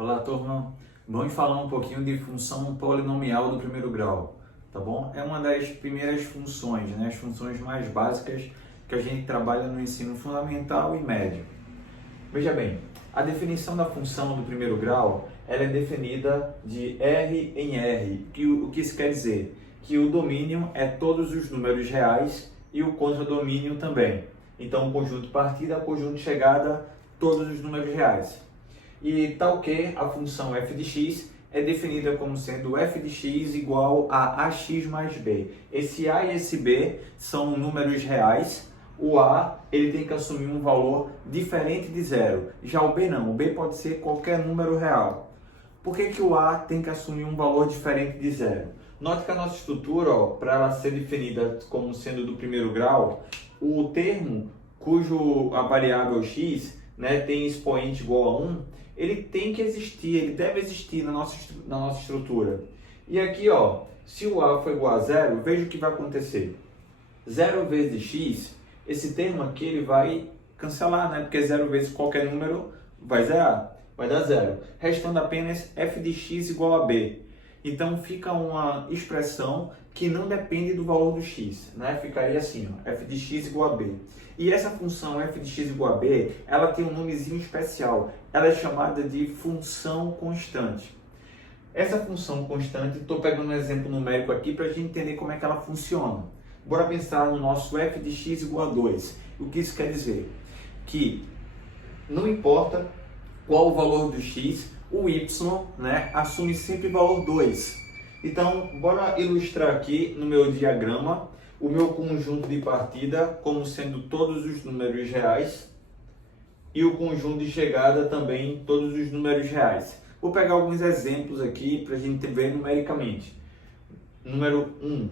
Olá, turma. Vamos falar um pouquinho de função polinomial do primeiro grau, tá bom? É uma das primeiras funções, né? As funções mais básicas que a gente trabalha no ensino fundamental e médio. Veja bem, a definição da função do primeiro grau, ela é definida de R em R. O que isso quer dizer? Que o domínio é todos os números reais e o contradomínio também. Então, o conjunto partida, o conjunto chegada, todos os números reais. E tal que a função f de x é definida como sendo f de x igual a ax mais b. Esse a e esse b são números reais. O a ele tem que assumir um valor diferente de zero. Já o b não, o b pode ser qualquer número real. Por que o a tem que assumir um valor diferente de zero? Note que a nossa estrutura, para ela ser definida como sendo do primeiro grau, o termo cujo a variável x, né, tem expoente igual a 1, ele tem que existir, ele deve existir na nossa estrutura. E aqui, se o a for igual a zero, veja o que vai acontecer. 0 vezes x, esse termo aqui ele vai cancelar, né? Porque 0 vezes qualquer número vai zerar, vai dar zero. Restando apenas f de x igual a b. Então fica uma expressão que não depende do valor do x, né? Ficaria assim, f de x igual a b. E essa função f de x igual a b, ela tem um nomezinho especial. Ela é chamada de função constante. Essa função constante, estou pegando um exemplo numérico aqui para a gente entender como é que ela funciona. Bora pensar no nosso f de x igual a 2. O que isso quer dizer? Que não importa qual o valor do x, o y, né, assume sempre o valor 2. Então, bora ilustrar aqui no meu diagrama o meu conjunto de partida como sendo todos os números reais e o conjunto de chegada também todos os números reais. Vou pegar alguns exemplos aqui para a gente ver numericamente. Número 1.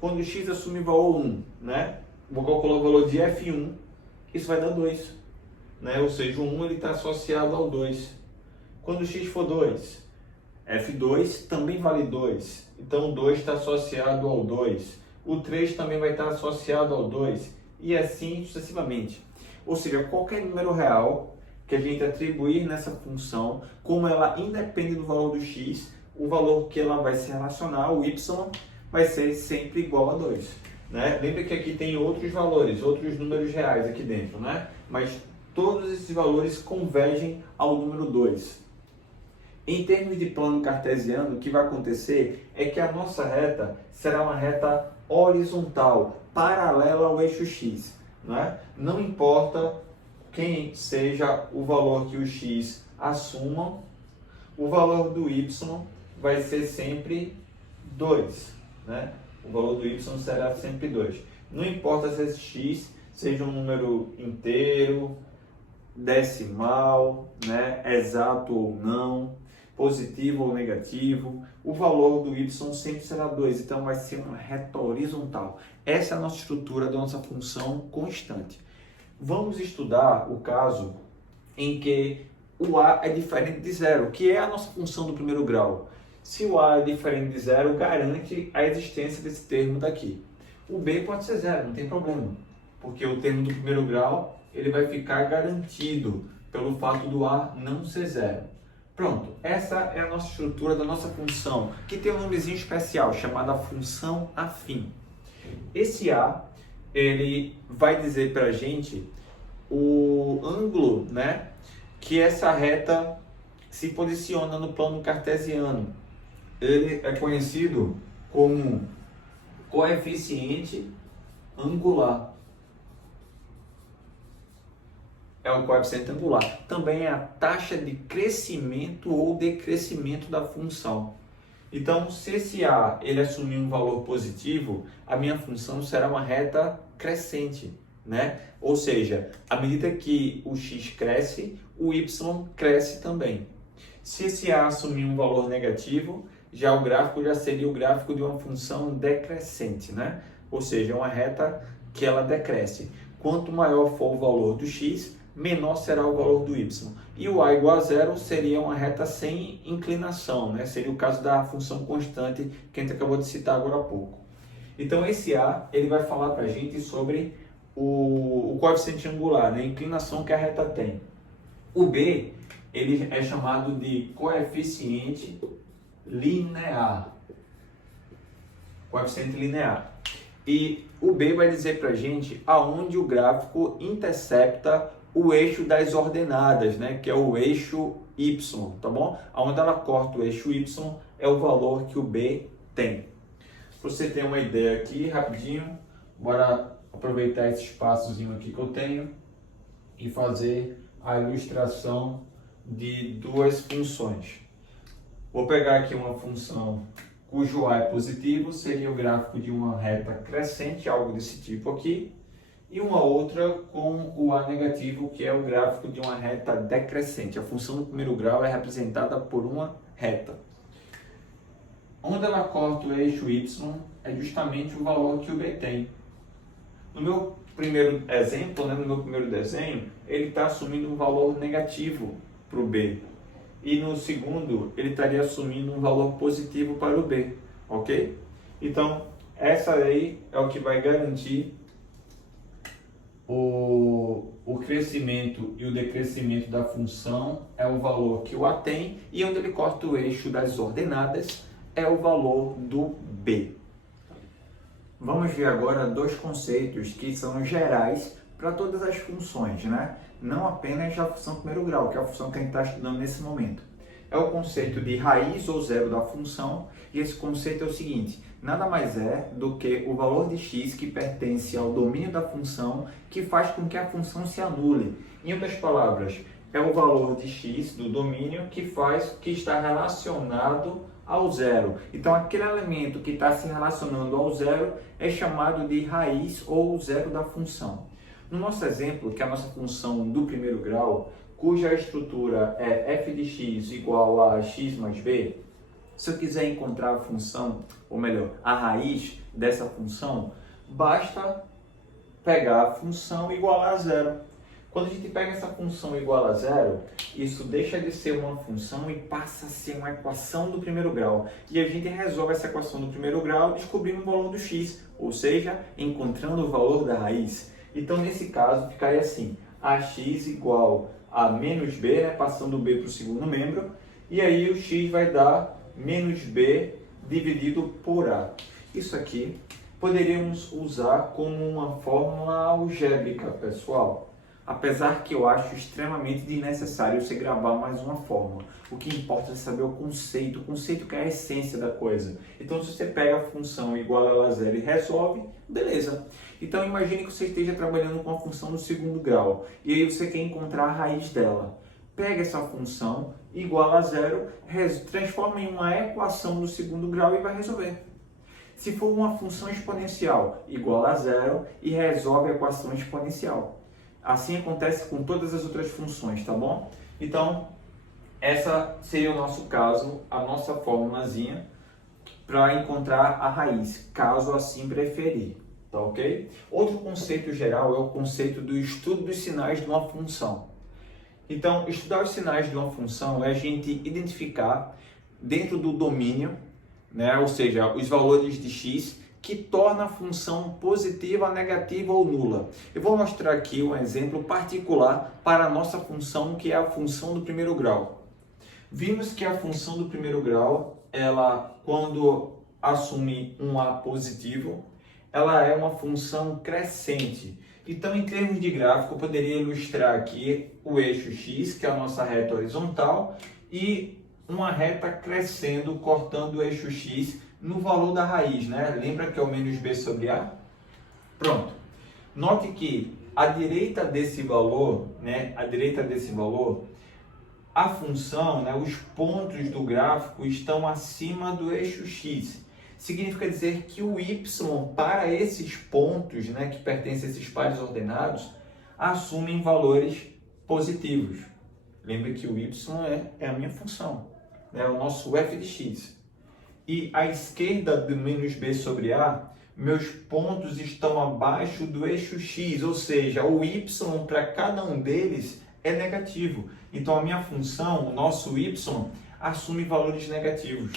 Quando x assume valor 1, né? Vou calcular o valor de f1, isso vai dar 2. Né? Ou seja, o 1 está associado ao 2. Quando x for 2, f2 também vale 2. Então, o 2 está associado ao 2. O 3 também vai estar associado ao 2. E assim sucessivamente. Ou seja, qualquer número real que a gente atribuir nessa função, como ela independe do valor do x, o valor que ela vai se relacionar, o y, vai ser sempre igual a 2. Né? Lembra que aqui tem outros valores, outros números reais aqui dentro, né? Mas todos esses valores convergem ao número 2. Em termos de plano cartesiano, o que vai acontecer é que a nossa reta será uma reta horizontal, paralela ao eixo x. Né? Não importa quem seja o valor que o x assuma, o valor do y vai ser sempre 2. Né? O valor do y será sempre 2. Não importa se esse x seja um número inteiro, decimal, né? Exato ou não, positivo ou negativo, o valor do y sempre será 2, então vai ser uma reta horizontal. Essa é a nossa estrutura da nossa função constante. Vamos estudar o caso em que o a é diferente de zero, que é a nossa função do primeiro grau. Se o a é diferente de zero, garante a existência desse termo daqui. O b pode ser zero, não tem problema, porque o termo do primeiro grau ele vai ficar garantido pelo fato do a não ser zero. Pronto, essa é a nossa estrutura da nossa função, que tem um nomezinho especial, chamada função afim. Esse a, ele vai dizer para a gente o ângulo, né, que essa reta se posiciona no plano cartesiano. Ele é conhecido como coeficiente angular. É o coeficiente angular. Também é a taxa de crescimento ou decrescimento da função. Então, se esse a ele assumir um valor positivo, a minha função será uma reta crescente, né? Ou seja, à medida que o x cresce, o y cresce também. Se esse a assumir um valor negativo, já o gráfico já seria o gráfico de uma função decrescente, né? Ou seja, uma reta que ela decresce. Quanto maior for o valor do x, menor será o valor do y. E o a igual a zero seria uma reta sem inclinação, né? Seria o caso da função constante que a gente acabou de citar agora há pouco. Então esse a ele vai falar para a gente sobre o coeficiente angular, né? A inclinação que a reta tem. O b ele é chamado de coeficiente linear. Coeficiente linear. E o B vai dizer para a gente aonde o gráfico intercepta o eixo das ordenadas, né? Que é o eixo Y, tá bom? Aonde ela corta o eixo Y é o valor que o B tem. Para você ter uma ideia aqui, rapidinho, bora aproveitar esse espaçozinho aqui que eu tenho e fazer a ilustração de duas funções. Vou pegar aqui uma função cujo A é positivo, seria o gráfico de uma reta crescente, algo desse tipo aqui, e uma outra com o A negativo, que é o gráfico de uma reta decrescente. A função do primeiro grau é representada por uma reta. Onde ela corta o eixo Y é justamente o valor que o B tem. No meu primeiro exemplo, né, no meu primeiro desenho, ele está assumindo um valor negativo para o B. E no segundo, ele estaria assumindo um valor positivo para o B, ok? Então, essa aí é o que vai garantir o crescimento e o decrescimento da função, é o valor que o A tem, e onde ele corta o eixo das ordenadas é o valor do B. Vamos ver agora dois conceitos que são gerais para todas as funções, né? Não apenas a função primeiro grau, que é a função que a gente está estudando nesse momento. É o conceito de raiz ou zero da função, e esse conceito é o seguinte: nada mais é do que o valor de x que pertence ao domínio da função, que faz com que a função se anule. Em outras palavras, é o valor de x do domínio que está relacionado ao zero. Então, aquele elemento que está se relacionando ao zero é chamado de raiz ou zero da função. No nosso exemplo, que é a nossa função do primeiro grau, cuja estrutura é f de x igual a x mais b, se eu quiser encontrar a função, ou melhor, a raiz dessa função, basta pegar a função e igualar a zero. Quando a gente pega essa função igual a zero, isso deixa de ser uma função e passa a ser uma equação do primeiro grau. E a gente resolve essa equação do primeiro grau descobrindo o valor do x, ou seja, encontrando o valor da raiz. Então, nesse caso, ficaria assim: ax igual a menos b, né, passando o b para o segundo membro, e aí o x vai dar menos b dividido por a. Isso aqui poderíamos usar como uma fórmula algébrica, pessoal. Apesar que eu acho extremamente desnecessário você gravar mais uma fórmula. O que importa é saber o conceito que é a essência da coisa. Então, se você pega a função igual ela a zero e resolve, beleza. Então, imagine que você esteja trabalhando com a função do segundo grau, e aí você quer encontrar a raiz dela. Pega essa função igual a zero, transforma em uma equação do segundo grau e vai resolver. Se for uma função exponencial, igual a zero e resolve a equação exponencial. Assim acontece com todas as outras funções, tá bom? Então, essa seria o nosso caso, a nossa formulazinha para encontrar a raiz, caso assim preferir, tá ok? Outro conceito geral é o conceito do estudo dos sinais de uma função. Então, estudar os sinais de uma função é a gente identificar dentro do domínio, né, ou seja, os valores de x, que torna a função positiva, negativa ou nula. Eu vou mostrar aqui um exemplo particular para a nossa função, que é a função do primeiro grau. Vimos que a função do primeiro grau, ela, quando assume um A positivo, ela é uma função crescente. Então, em termos de gráfico, eu poderia ilustrar aqui o eixo x, que é a nossa reta horizontal, e uma reta crescendo, cortando o eixo x no valor da raiz, né? Lembra que é o menos b sobre a? Pronto. Note que à direita desse valor, né? À direita desse valor, a função, né? Os pontos do gráfico estão acima do eixo x. Significa dizer que o y para esses pontos, né? Que pertencem a esses pares ordenados, assumem valores positivos. Lembre que o y é a minha função, né? O nosso f de x. E à esquerda do menos b sobre a, meus pontos estão abaixo do eixo x, ou seja, o y para cada um deles é negativo. Então, a minha função, o nosso y, assume valores negativos.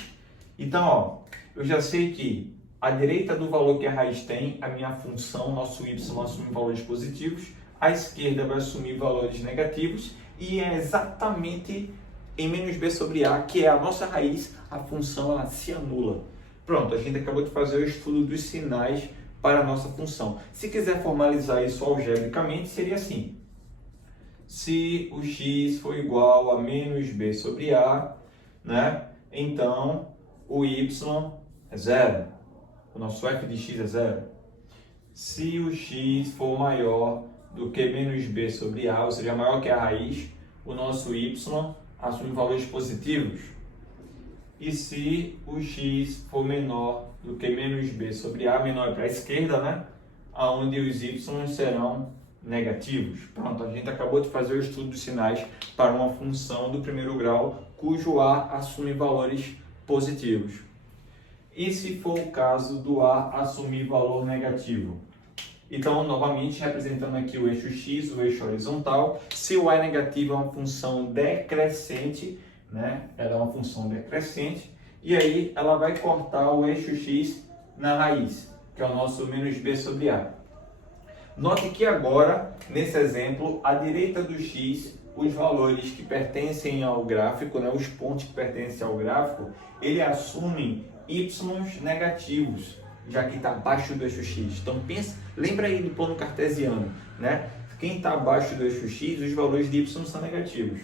Então, ó, eu já sei que à direita do valor que a raiz tem, a minha função, nosso y, assume valores positivos, à esquerda vai assumir valores negativos, e é exatamente em menos b sobre a, que é a nossa raiz, a função ela se anula. Pronto, a gente acabou de fazer o estudo dos sinais para a nossa função. Se quiser formalizar isso algebricamente, seria assim. Se o x for igual a menos b sobre a, né, então o y é zero. O nosso f de x é zero. Se o x for maior do que menos b sobre a, ou seja, maior que a raiz, o nosso y assume valores positivos. E se o x for menor do que menos b sobre a, menor é para a esquerda, né? Onde os y serão negativos. Pronto, a gente acabou de fazer o estudo dos sinais para uma função do primeiro grau cujo a assume valores positivos. E se for o caso do a assumir valor negativo? Então, novamente, representando aqui o eixo x, o eixo horizontal, se o a é negativo é uma função decrescente, né? Ela é uma função decrescente, e aí ela vai cortar o eixo x na raiz, que é o nosso menos b sobre a. Note que agora, nesse exemplo, à direita do x, os valores que pertencem ao gráfico, né, os pontos que pertencem ao gráfico, ele assumem y negativos, já que está abaixo do eixo x. Então pensa, lembra aí do plano cartesiano, né? Quem está abaixo do eixo x, os valores de y são negativos.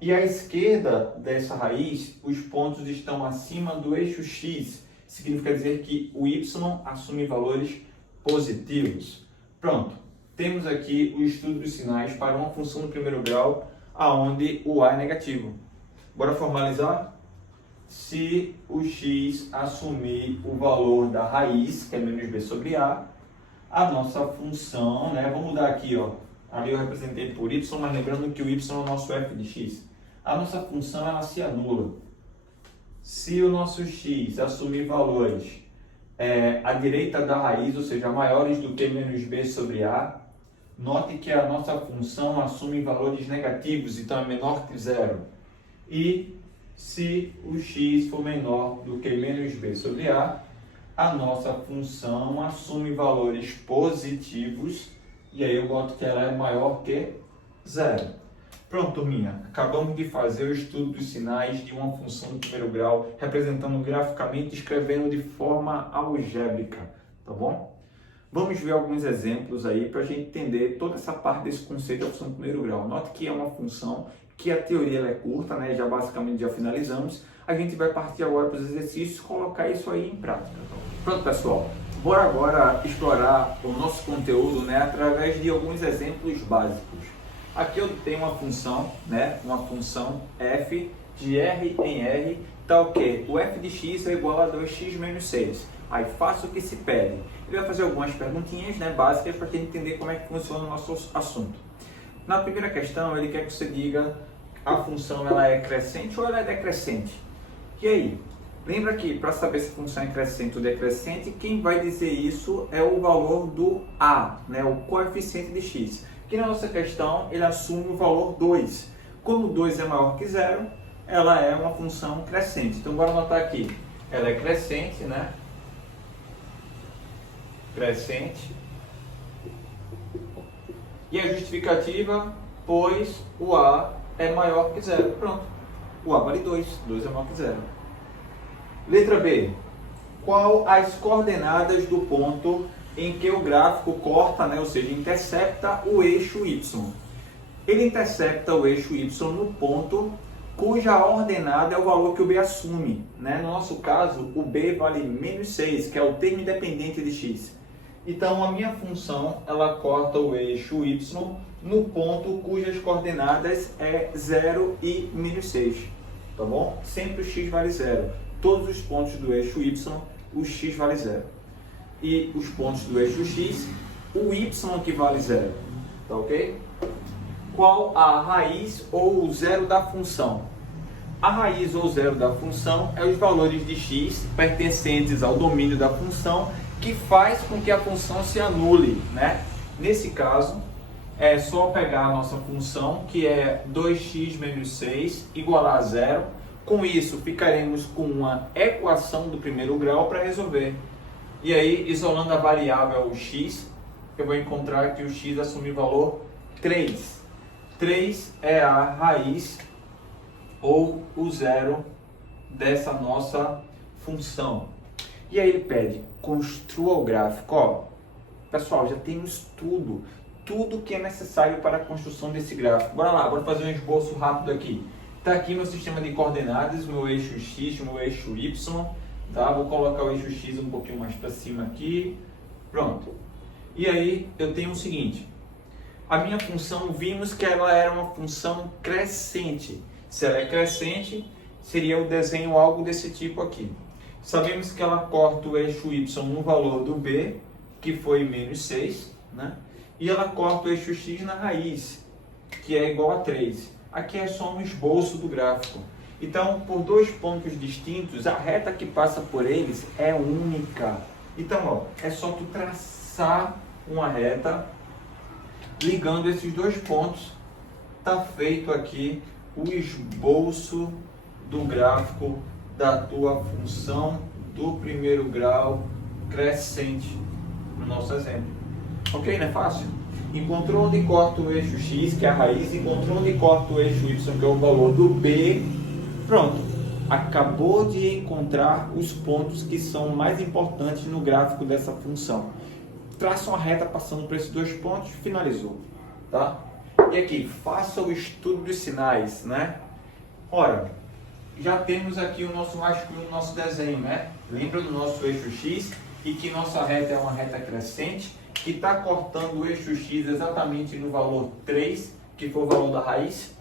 E à esquerda dessa raiz, os pontos estão acima do eixo x. Significa dizer que o y assume valores positivos. Pronto, temos aqui o estudo dos sinais para uma função do primeiro grau, aonde o a é negativo. Bora formalizar? Se o x assumir o valor da raiz, que é menos b sobre a nossa função, né? Vamos mudar aqui, ó. Ali eu representei por y, mas lembrando que o y é o nosso f de x. A nossa função ela se anula. Se o nosso x assumir valores à direita da raiz, ou seja, maiores do que menos b sobre a, note que a nossa função assume valores negativos, então é menor que zero. E se o x for menor do que menos b sobre a nossa função assume valores positivos, e aí eu boto que ela é maior que zero. Pronto, turminha, acabamos de fazer o estudo dos sinais de uma função do primeiro grau, representando graficamente, escrevendo de forma algébrica, tá bom? Vamos ver alguns exemplos aí para a gente entender toda essa parte desse conceito da função do primeiro grau. Note que é uma função que a teoria ela é curta, né? Basicamente já finalizamos. A gente vai partir agora para os exercícios e colocar isso aí em prática. Pronto, pessoal, bora agora explorar o nosso conteúdo, né? Através de alguns exemplos básicos. Aqui eu tenho uma função, né? Uma função f de r em r, tá o quê? O f de x é igual a 2x menos 6. Aí faça o que se pede. Ele vai fazer algumas perguntinhas, né, básicas para a gente entender como é que funciona o nosso assunto. Na primeira questão, ele quer que você diga a função ela é crescente ou ela é decrescente. E aí? Lembra que para saber se a função é crescente ou decrescente, quem vai dizer isso é o valor do a, né, o coeficiente de x. Que na nossa questão ele assume o valor 2. Como 2 é maior que zero, ela é uma função crescente. Então bora anotar aqui. Ela é crescente, né? Crescente. E a justificativa, pois o a é maior que zero. Pronto. O a vale 2. 2 é maior que zero. Letra B. Qual as coordenadas do ponto em que o gráfico corta, né, ou seja, intercepta o eixo y? Ele intercepta o eixo y no ponto cuja ordenada é o valor que o b assume, né? No nosso caso, o b vale menos 6, que é o termo independente de x. Então, a minha função, ela corta o eixo y no ponto cujas coordenadas é 0 e menos 6, tá bom? Sempre o x vale 0. Todos os pontos do eixo y, o x vale 0. E os pontos do eixo x, o y que vale 0, tá ok? Qual a raiz ou o zero da função? A raiz ou zero da função é os valores de x pertencentes ao domínio da função que faz com que a função se anule, né? Nesse caso, é só pegar a nossa função, que é 2x menos 6 igual a zero. Com isso, ficaremos com uma equação do primeiro grau para resolver. E aí, isolando a variável x, eu vou encontrar que o x assume o valor 3. 3 é a raiz ou o zero dessa nossa função. E aí ele pede, construa o gráfico. Ó, pessoal, já temos tudo que é necessário para a construção desse gráfico. Bora lá, bora fazer um esboço rápido aqui. Está aqui meu sistema de coordenadas, meu eixo X, meu eixo Y. Tá? Vou colocar o eixo X um pouquinho mais para cima aqui. Pronto. E aí eu tenho o seguinte. A minha função, vimos que ela era uma função crescente. Se ela é crescente, seria o desenho algo desse tipo aqui. Sabemos que ela corta o eixo Y no valor do B, que foi menos 6, né? E ela corta o eixo X na raiz, que é igual a 3. Aqui é só um esboço do gráfico. Então, por dois pontos distintos, a reta que passa por eles é única. Então, ó, é só tu traçar uma reta ligando esses dois pontos. Tá feito aqui o esboço do gráfico da tua função do primeiro grau crescente, no nosso exemplo. Ok, não é fácil? Encontrou onde corta o eixo X, que é a raiz, encontrou onde corta o eixo Y, que é o valor do B. Pronto, acabou de encontrar os pontos que são mais importantes no gráfico dessa função. Traça uma reta passando por esses dois pontos, finalizou. Tá? E aqui, faça o estudo dos sinais, né? Ora, já temos aqui o nosso rascunho, o nosso desenho, né? Lembra do nosso eixo X e que nossa reta é uma reta crescente que está cortando o eixo X exatamente no valor 3, que foi o valor da raiz.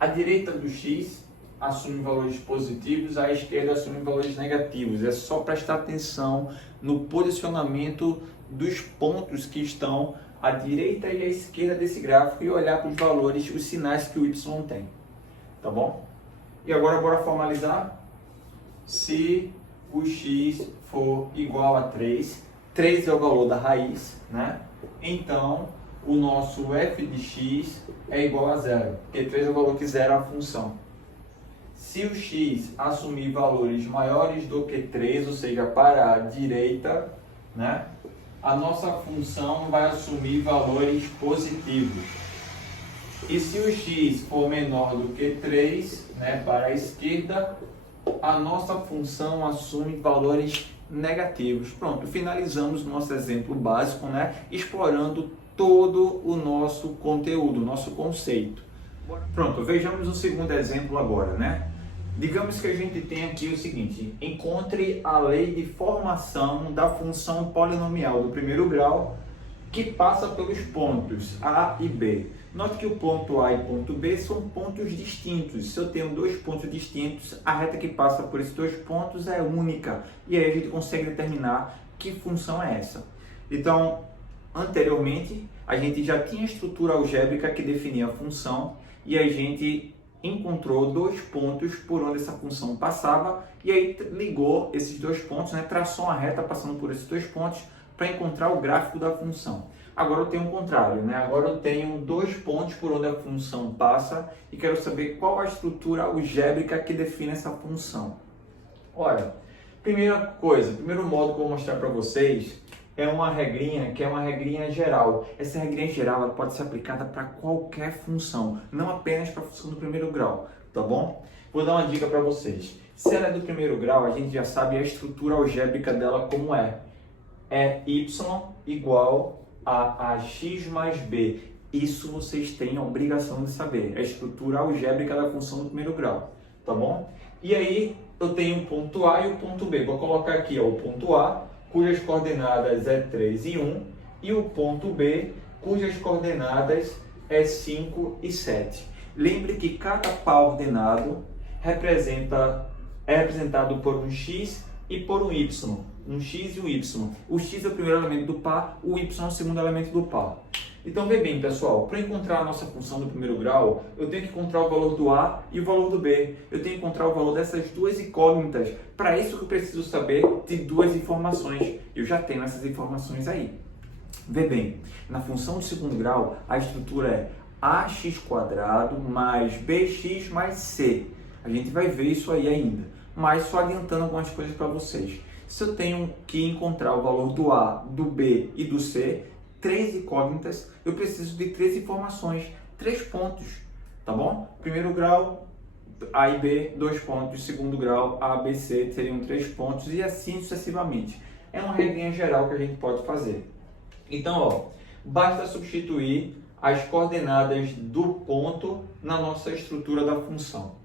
A direita do X assume valores positivos, a esquerda assume valores negativos. É só prestar atenção no posicionamento dos pontos que estão à direita e à esquerda desse gráfico e olhar para os valores, os sinais que o Y tem. Tá bom? E agora bora formalizar. Se o X for igual a 3, 3 é o valor da raiz, né? Então, o nosso f de x é igual a 0, porque 3 é o valor que zera a função. Se o x assumir valores maiores do que 3, ou seja, para a direita, né? A nossa função vai assumir valores positivos. E se o x for menor do que 3, né, para a esquerda, a nossa função assume valores negativos. Pronto, finalizamos nosso exemplo básico, né, explorando todo o nosso conteúdo, o nosso conceito. Pronto, vejamos o segundo exemplo agora, né? Digamos que a gente tem aqui o seguinte: encontre a lei de formação da função polinomial do primeiro grau que passa pelos pontos A e B. Note que o ponto A e o ponto B são pontos distintos. Se eu tenho dois pontos distintos, a reta que passa por esses dois pontos é única. E aí a gente consegue determinar que função é essa. Então, anteriormente, a gente já tinha a estrutura algébrica que definia a função e a gente encontrou dois pontos por onde essa função passava e aí ligou esses dois pontos, né? Traçou uma reta passando por esses dois pontos para encontrar o gráfico da função. Agora eu tenho o contrário, né? Agora eu tenho dois pontos por onde a função passa e quero saber qual a estrutura algébrica que define essa função. Ora, primeira coisa, primeiro modo que eu vou mostrar para vocês é uma regrinha que é uma regrinha geral. Essa regrinha geral ela pode ser aplicada para qualquer função, não apenas para a função do primeiro grau, tá bom? Vou dar uma dica para vocês. Se ela é do primeiro grau, a gente já sabe a estrutura algébrica dela como é. É y igual a ax mais b. Isso vocês têm a obrigação de saber. A estrutura algébrica da função do primeiro grau, tá bom? E aí eu tenho o ponto A e o ponto B. Vou colocar aqui ó, o ponto A, cujas coordenadas é 3 e 1, e o ponto B, cujas coordenadas é 5 e 7. Lembre que cada par ordenado é representado por um x e por um y. Um x e um y. O x é o primeiro elemento do par, o y é o segundo elemento do par. Então, vê bem, pessoal, para encontrar a nossa função do primeiro grau, eu tenho que encontrar o valor do A e o valor do B. Eu tenho que encontrar o valor dessas duas incógnitas. Para isso que eu preciso saber de duas informações. Eu já tenho essas informações aí. Vê bem, na função do segundo grau, a estrutura é ax² mais bx mais c. A gente vai ver isso aí ainda, mas só adiantando algumas coisas para vocês. Se eu tenho que encontrar o valor do A, do B e do C, três incógnitas, eu preciso de três informações. 3 pontos, tá bom? Primeiro grau, A e B, 2 pontos. Segundo grau, A, B, C, seriam 3 pontos e assim sucessivamente. É uma regrinha geral que a gente pode fazer. Então, ó, basta substituir as coordenadas do ponto na nossa estrutura da função.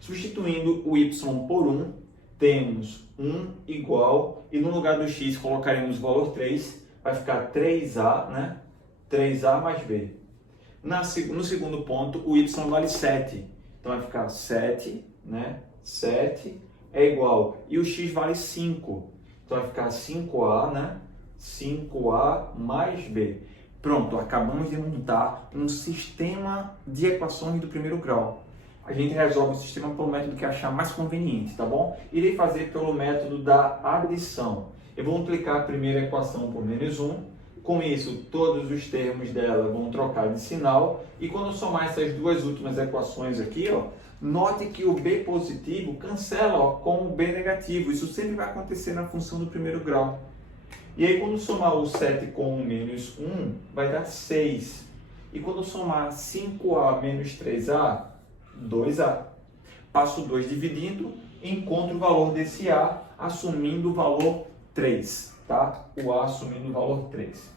Substituindo o y por 1, temos 1 igual, e no lugar do x colocaremos o valor 3, vai ficar 3a, né? 3a mais b. No segundo ponto, o y vale 7, então vai ficar 7, né? 7 é igual, e o x vale 5, então vai ficar 5a, né? 5a mais b. Pronto, acabamos de montar um sistema de equações do primeiro grau. A gente resolve o sistema pelo método que achar mais conveniente, tá bom? Irei fazer pelo método da adição. Eu vou multiplicar a primeira equação por menos 1. Com isso, todos os termos dela vão trocar de sinal. E quando eu somar essas duas últimas equações aqui, ó, note que o b positivo cancela, ó, com o b negativo. Isso sempre vai acontecer na função do primeiro grau. E aí, quando somar o 7 com o menos 1, vai dar 6. E quando somar 5a menos 3a, 2a. Passo 2 dividindo, encontro o valor desse a, assumindo o valor 3, tá? O a assumindo o valor 3.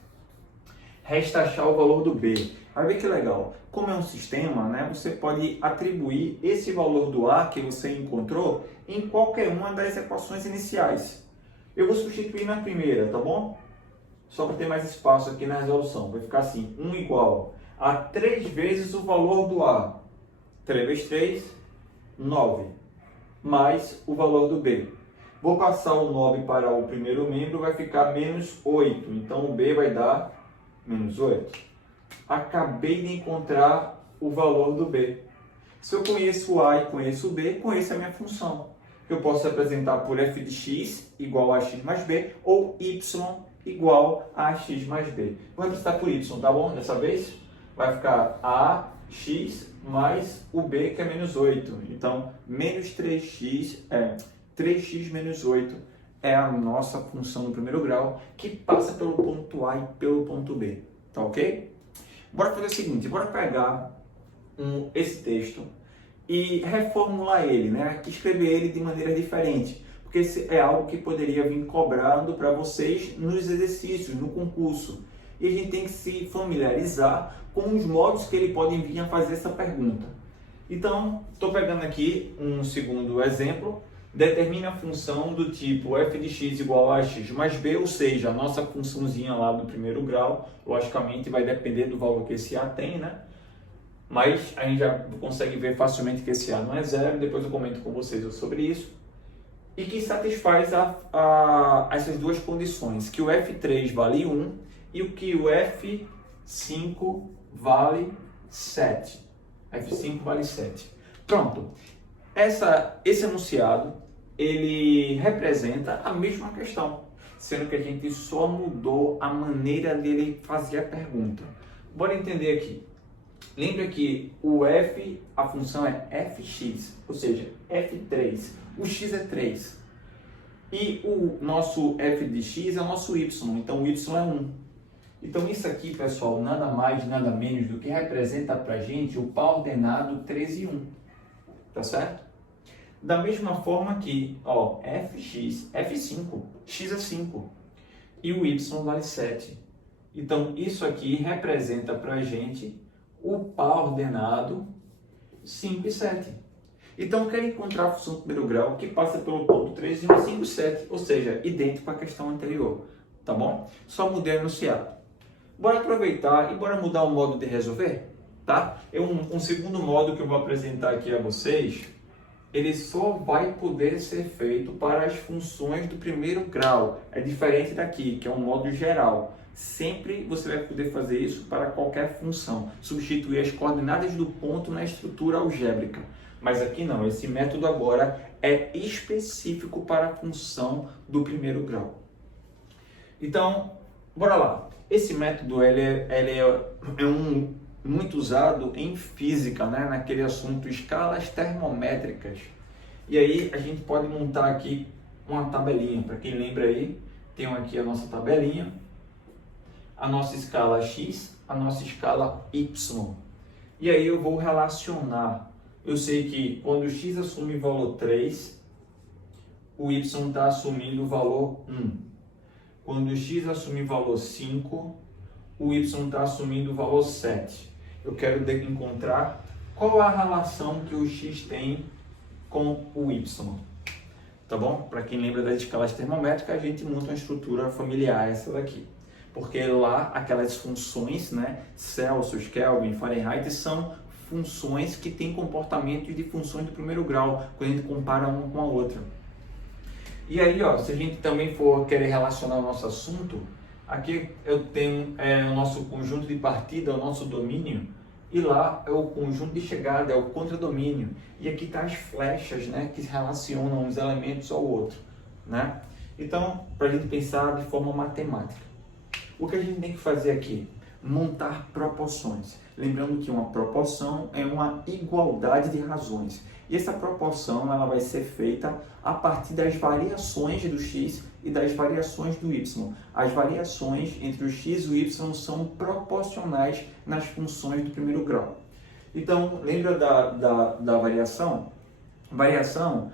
Resta achar o valor do b. Vai ver que legal. Como é um sistema, né, você pode atribuir esse valor do a que você encontrou em qualquer uma das equações iniciais. Eu vou substituir na primeira, tá bom? Só para ter mais espaço aqui na resolução. Vai ficar assim, 1 igual a 3 vezes o valor do a. 3 vezes 3, 9, mais o valor do b. Vou passar o 9 para o primeiro membro, vai ficar menos 8. Então, o b vai dar menos 8. Acabei de encontrar o valor do b. Se eu conheço o a e conheço o b, conheço a minha função. Eu posso apresentar por f de x igual a x mais b, ou y igual a x mais b. Vou representar por y, tá bom? Dessa vez vai ficar ax mais o b, que é menos 8. Então, menos 3x, 3x menos 8 é a nossa função do primeiro grau, que passa pelo ponto A e pelo ponto B. Tá ok? Bora fazer o seguinte, bora pegar esse texto e reformular ele, né? Escrever ele de maneira diferente, porque esse é algo que poderia vir cobrando para vocês nos exercícios, no concurso. E a gente tem que se familiarizar com os modos que ele pode vir a fazer essa pergunta. Então, estou pegando aqui um segundo exemplo. Determina a função do tipo f de x igual a x mais b, ou seja, a nossa funçãozinha lá do primeiro grau, logicamente vai depender do valor que esse a tem, né? Mas a gente já consegue ver facilmente que esse a não é zero, depois eu comento com vocês sobre isso. E que satisfaz essas duas condições, que o f3 vale 1 e que o f5 vale 7. f5 vale 7. Pronto. Esse enunciado, ele representa a mesma questão, sendo que a gente só mudou a maneira dele fazer a pergunta. Bora entender aqui. Lembra que o f, a função é fx, ou seja, f3. O x é 3. E o nosso f de x é o nosso y, então o y é 1. Então isso aqui, pessoal, nada mais, nada menos do que representa para a gente o par ordenado 3 e 1. Tá certo? Da mesma forma que, ó, fx, f5, x é 5 e o y vale 7. Então, isso aqui representa para a gente o par ordenado 5 e 7. Então, eu quero encontrar a função do primeiro grau que passa pelo ponto 3 e 1, 5 e 7, ou seja, idêntico à questão anterior, tá bom? Só mudei o enunciado. Bora aproveitar e bora mudar o modo de resolver, tá? Um segundo modo que eu vou apresentar aqui a vocês, ele só vai poder ser feito para as funções do primeiro grau. É diferente daqui, que é um modo geral. Sempre você vai poder fazer isso para qualquer função. Substituir as coordenadas do ponto na estrutura algébrica. Mas aqui não, esse método agora é específico para a função do primeiro grau. Então, bora lá. Esse método ele é muito usado em física, né? Naquele assunto escalas termométricas. E aí a gente pode montar aqui uma tabelinha. Para quem lembra aí, tem aqui a nossa tabelinha, a nossa escala x, a nossa escala y. E aí eu vou relacionar. Eu sei que quando o x assume o valor 3, o y está assumindo o valor 1. Quando o x assume o valor 5, o y está assumindo o valor 7. Eu quero encontrar qual a relação que o x tem com o y. Tá bom? Para quem lembra das escalas termométricas, a gente monta uma estrutura familiar essa daqui. Porque lá aquelas funções, né, Celsius, Kelvin, Fahrenheit, são funções que têm comportamento de funções do primeiro grau, quando a gente compara uma com a outra. E aí, ó, se a gente também for querer relacionar o nosso assunto, aqui eu tenho o nosso conjunto de partida, o nosso domínio, e lá é o conjunto de chegada, é o contradomínio. E aqui tá as flechas, né, que relacionam os elementos ao outro, né? Então, para a gente pensar de forma matemática, o que a gente tem que fazer aqui? Montar proporções. Lembrando que uma proporção é uma igualdade de razões. E essa proporção ela vai ser feita a partir das variações do x e das variações do y. As variações entre o x e o y são proporcionais nas funções do primeiro grau. Então, lembra da variação? Variação,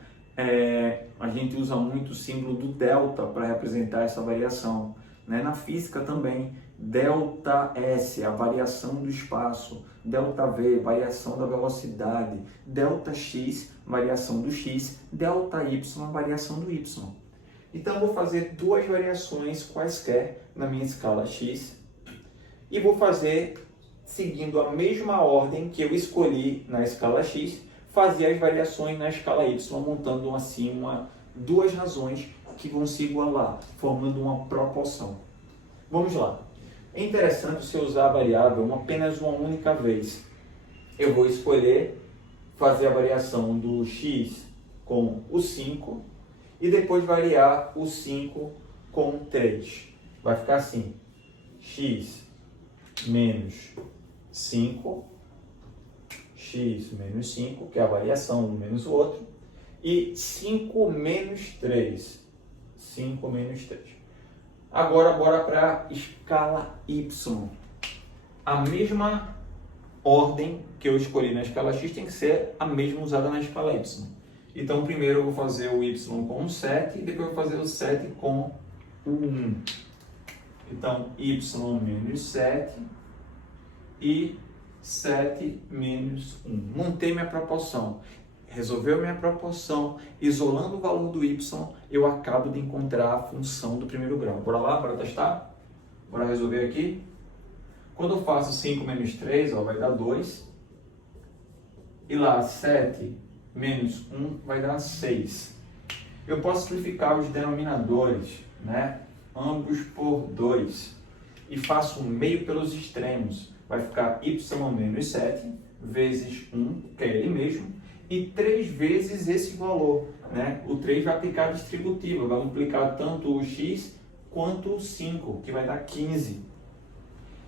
a gente usa muito o símbolo do delta para representar essa variação. Né? Na física também, delta S, a variação do espaço, delta V, variação da velocidade, delta X, variação do X, delta Y, variação do Y. Então, eu vou fazer duas variações quaisquer na minha escala X e vou fazer, seguindo a mesma ordem que eu escolhi na escala X, fazer as variações na escala Y, montando assim duas razões que vão se igualar, formando uma proporção. Vamos lá. É interessante você usar a variável apenas uma única vez. Eu vou escolher fazer a variação do x com o 5 e depois variar o 5 com 3. Vai ficar assim, x menos 5, x menos 5, que é a variação um menos o outro, e 5 menos 3. 5 menos 3. Agora, bora para a escala y. A mesma ordem que eu escolhi na escala x tem que ser a mesma usada na escala y. Então, primeiro eu vou fazer o y com o 7 e depois eu vou fazer o 7 com o 1. Então, y menos 7 e 7 menos 1. Montei minha proporção. Resolveu minha proporção, isolando o valor do y, eu acabo de encontrar a função do primeiro grau. Bora lá, bora testar? Bora resolver aqui? Quando eu faço 5 menos 3, vai dar 2. E lá, 7 menos 1 vai dar 6. Eu posso simplificar os denominadores, né? Ambos por 2. E faço um meio pelos extremos. Vai ficar y menos 7 vezes 1, que é ele mesmo, e 3 vezes esse valor, né? O 3 vai aplicar a distributiva, vai multiplicar tanto o x quanto o 5, que vai dar 15.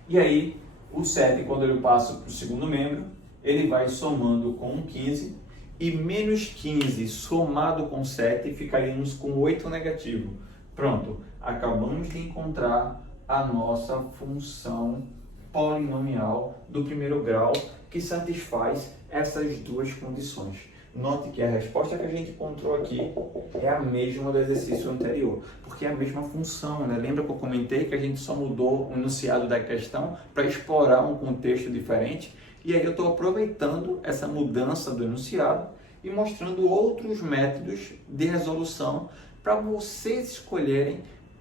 E aí, o 7, quando eu passo para o segundo membro, ele vai somando com 15, e menos 15 somado com 7, ficaríamos com 8 negativo. Pronto, acabamos de encontrar a nossa função polinomial do primeiro grau, que satisfaz essas duas condições. Note que a resposta que a gente encontrou aqui é a mesma do exercício anterior, porque é a mesma função, né? Lembra que eu comentei que a gente só mudou o enunciado da questão para explorar um contexto diferente? E aí eu estou aproveitando essa mudança do enunciado e mostrando outros métodos de resolução para vocês escolherem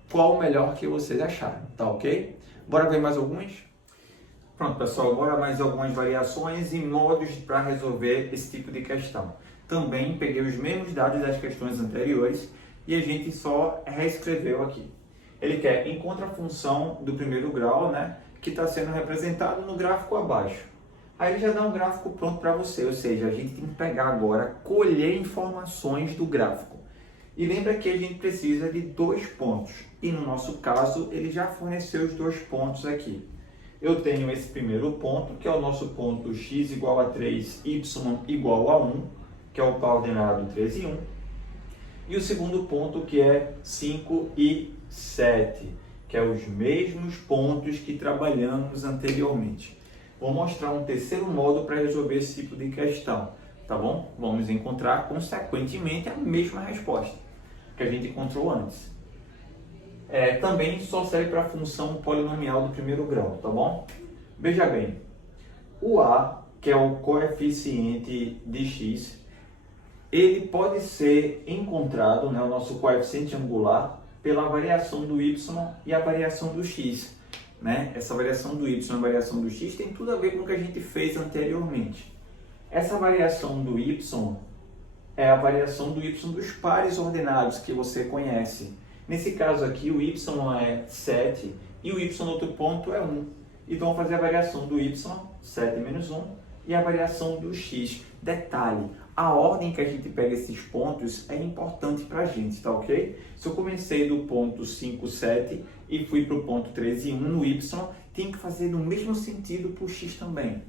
qual o melhor que vocês acharem, tá ok? Bora ver mais alguns? Pronto, pessoal, agora mais algumas variações e modos para resolver esse tipo de questão. Também peguei os mesmos dados das questões anteriores e a gente só reescreveu aqui. Ele quer encontra a função do primeiro grau, né, que está sendo representado no gráfico abaixo. Aí ele já dá um gráfico pronto para você, ou seja, a gente tem que pegar agora, colher informações do gráfico. E lembra que a gente precisa de 2 pontos. E no nosso caso, ele já forneceu os 2 pontos aqui. Eu tenho esse primeiro ponto, que é o nosso ponto x igual a 3, y igual a 1, que é o coordenado 3 e 1. E o segundo ponto, que é 5 e 7, que é os mesmos pontos que trabalhamos anteriormente. Vou mostrar um terceiro modo para resolver esse tipo de questão, tá bom? Vamos encontrar, consequentemente, a mesma resposta que a gente encontrou antes. Também só serve para a função polinomial do primeiro grau, tá bom? Veja bem, o A, que é o coeficiente de x, ele pode ser encontrado, né, o nosso coeficiente angular, pela variação do y e a variação do x. Né? Essa variação do y e a variação do x tem tudo a ver com o que a gente fez anteriormente. Essa variação do y é a variação do y dos pares ordenados que você conhece. Nesse caso aqui, o y é 7 e o y no outro ponto é 1. Então, vamos fazer a variação do y, 7 menos 1, e a variação do x. Detalhe, a ordem que a gente pega esses pontos é importante para a gente, tá ok? Se eu comecei do ponto 5, 7 e fui para o ponto 3 e 1 no y, tem que fazer no mesmo sentido para o x também,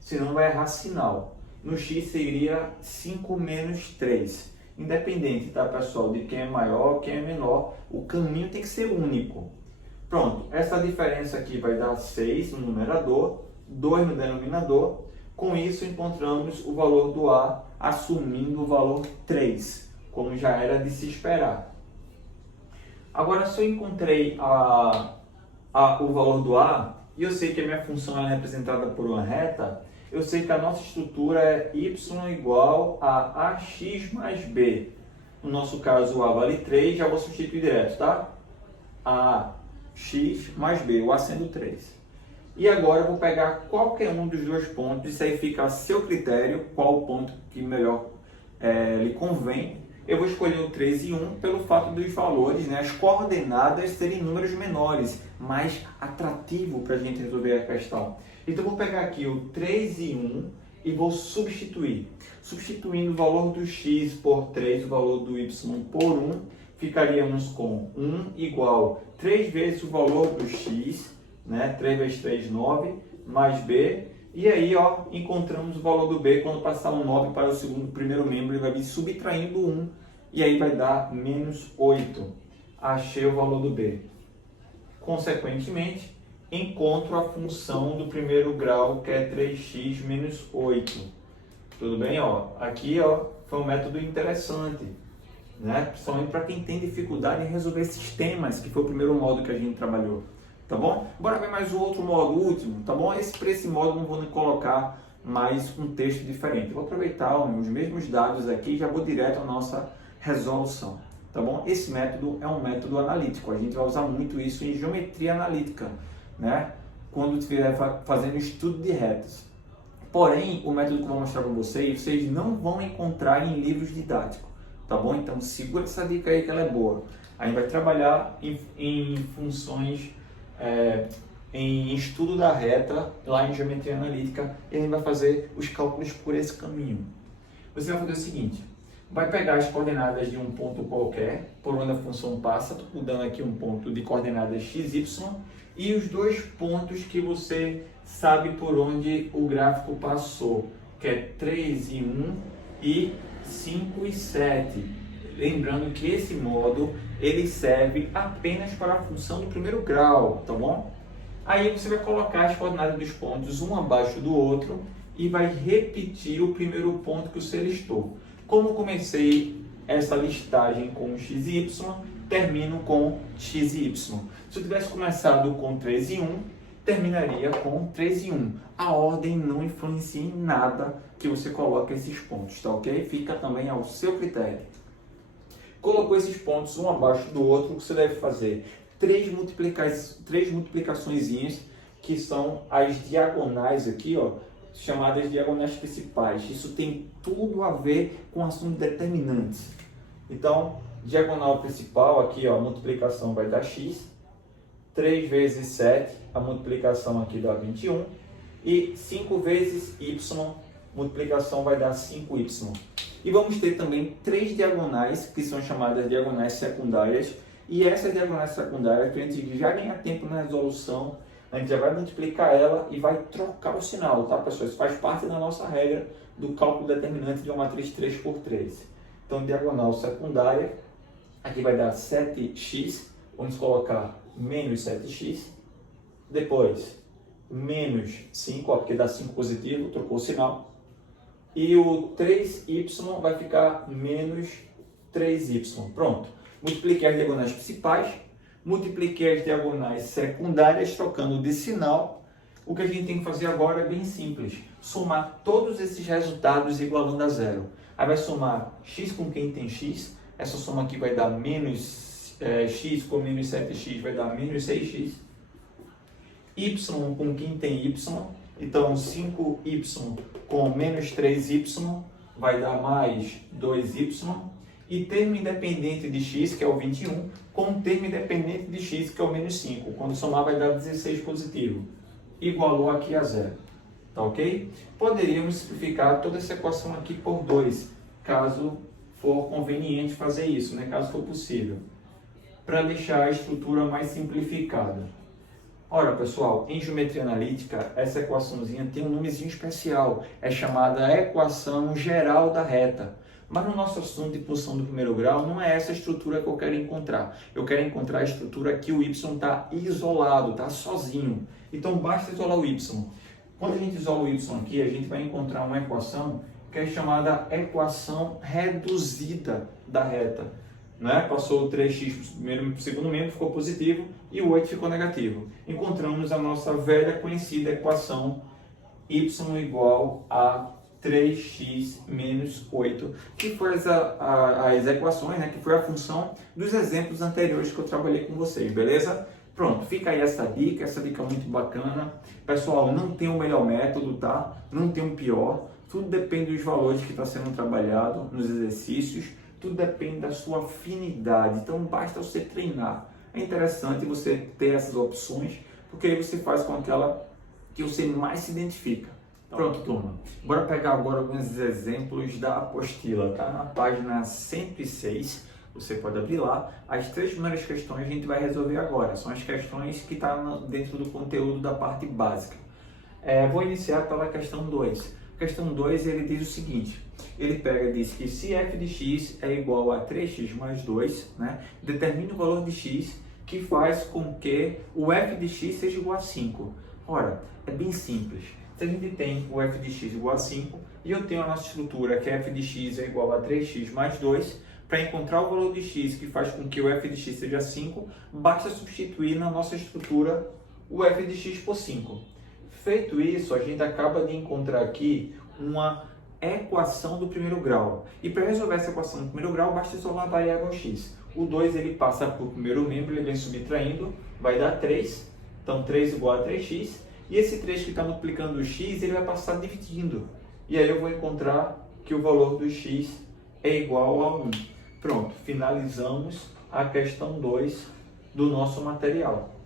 senão vai errar sinal. No x seria 5 menos 3. Independente, tá, pessoal, de quem é maior, quem é menor, o caminho tem que ser único. Pronto, essa diferença aqui vai dar 6 no numerador, 2 no denominador. Com isso, encontramos o valor do A, assumindo o valor 3, como já era de se esperar. Agora, se eu encontrei o valor do A, e eu sei que a minha função é representada por uma reta, eu sei que a nossa estrutura é y igual a ax mais b. No nosso caso, o A vale 3, já vou substituir direto, tá? Ax mais b, o A sendo 3. E agora eu vou pegar qualquer um dos dois pontos, isso aí fica a seu critério, qual o ponto que melhor lhe convém. Eu vou escolher o 3 e 1 pelo fato dos valores, né, as coordenadas serem números menores, mais atrativo para a gente resolver a questão. Então eu vou pegar aqui o 3 e 1 e vou substituir. Substituindo o valor do x por 3, o valor do y por 1, ficaríamos com 1 igual 3 vezes o valor do x, né? 3 vezes 3, 9, mais b. E aí, ó, encontramos o valor do b. Quando passar o 9 para o primeiro membro, ele vai vir subtraindo 1. E aí vai dar menos 8. Achei o valor do b. Consequentemente, encontro a função do primeiro grau, que é 3x menos 8. Tudo bem? Ó, aqui, ó, foi um método interessante, né? Principalmente para quem tem dificuldade em resolver esses temas, que foi o primeiro modo que a gente trabalhou. Tá bom? Bora ver mais o outro modo, o último, tá bom? Para esse modo não vou colocar mais um texto diferente. Eu vou aproveitar os mesmos dados aqui e já vou direto à nossa resolução, tá bom? Esse método é um método analítico, a gente vai usar muito isso em geometria analítica, né? Quando estiver fazendo estudo de retas. Porém, o método que eu vou mostrar para vocês não vão encontrar em livros didáticos, tá bom? Então segura essa dica aí que ela é boa. A gente vai trabalhar em funções... em estudo da reta, lá em geometria analítica, e a gente vai fazer os cálculos por esse caminho. Você vai fazer o seguinte, vai pegar as coordenadas de um ponto qualquer, por onde a função passa, estou dando aqui um ponto de coordenadas x, y, e os dois pontos que você sabe por onde o gráfico passou, que é 3 e 1 e 5 e 7. Lembrando que esse modo ele serve apenas para a função do primeiro grau, tá bom? Aí você vai colocar as coordenadas dos pontos um abaixo do outro e vai repetir o primeiro ponto que você listou. Como comecei essa listagem com x e y, termino com x e y. Se eu tivesse começado com 3 e 1, terminaria com 3 e 1. A ordem não influencia em nada que você coloque esses pontos, tá ok? Fica também ao seu critério. Colocou esses pontos um abaixo do outro, o que você deve fazer? Três multiplicaçõezinhas, que são as diagonais aqui, ó, chamadas diagonais principais. Isso tem tudo a ver com o assunto determinantes. Então, diagonal principal aqui, ó, a multiplicação vai dar x. 3 vezes 7, a multiplicação aqui dá 21. E 5 vezes y, multiplicação vai dar 5y. E vamos ter também três diagonais, que são chamadas diagonais secundárias. E essas diagonais secundárias, para a gente já ganhar tempo na resolução, a gente já vai multiplicar ela e vai trocar o sinal, tá, pessoal? Isso faz parte da nossa regra do cálculo determinante de uma matriz 3 por 3. Então, diagonal secundária, aqui vai dar 7x, vamos colocar menos 7x. Depois, menos 5, ó, porque dá 5 positivo, trocou o sinal. E o 3y vai ficar menos 3y. Pronto. Multipliquei as diagonais principais, multipliquei as diagonais secundárias, trocando de sinal. O que a gente tem que fazer agora é bem simples. Somar todos esses resultados igualando a zero. Aí vai somar x com quem tem x. Essa soma aqui vai dar menos x com menos 7x vai dar menos 6x. Y com quem tem y. Então 5y com menos 3y vai dar mais 2y. E termo independente de x, que é o 21, com termo independente de x, que é o menos 5. Quando somar vai dar 16 positivo. Igualou aqui a zero. Tá ok? Poderíamos simplificar toda essa equação aqui por 2, caso for conveniente fazer isso, né? Caso for possível, para deixar a estrutura mais simplificada. Ora, pessoal, em geometria analítica, essa equaçãozinha tem um nomezinho especial, é chamada equação geral da reta. Mas no nosso assunto de função do primeiro grau, não é essa estrutura que eu quero encontrar. Eu quero encontrar a estrutura que o y está isolado, está sozinho. Então, basta isolar o y. Quando a gente isola o y aqui, a gente vai encontrar uma equação que é chamada equação reduzida da reta. Né? Passou o 3x para o segundo membro, ficou positivo, e o 8 ficou negativo. Encontramos a nossa velha conhecida equação y igual a 3x menos 8, que foi as equações, né, que foi a função dos exemplos anteriores que eu trabalhei com vocês, beleza? Pronto, fica aí essa dica é muito bacana. Pessoal, não tem o melhor método, tá? Não tem o pior, tudo depende dos valores que está sendo trabalhado nos exercícios, tudo depende da sua afinidade, então basta você treinar. É interessante você ter essas opções, porque aí você faz com aquela que você mais se identifica. Pronto, turma. Bora pegar agora alguns exemplos da apostila, tá? Na página 106, você pode abrir lá. As 3 primeiras questões a gente vai resolver agora. São as questões que estão dentro do conteúdo da parte básica. Vou iniciar pela questão 2. Questão 2, ele diz o seguinte. Ele pega e diz que se f de x é igual a 3x mais 2, né? Determine o valor de x que faz com que o f de x seja igual a 5. Ora, é bem simples. Se a gente tem o f de x igual a 5 e eu tenho a nossa estrutura que f de x é igual a 3x mais 2, para encontrar o valor de x que faz com que o f de x seja 5, basta substituir na nossa estrutura o f de x por 5. Feito isso, a gente acaba de encontrar aqui uma equação do primeiro grau. E para resolver essa equação do primeiro grau, basta isolar a variável x. O 2 ele passa para o primeiro membro, ele vem subtraindo, vai dar 3. Então 3 igual a 3x. E esse 3 que está multiplicando o x, ele vai passar dividindo. E aí eu vou encontrar que o valor do x é igual a 1. Pronto, finalizamos a questão 2 do nosso material.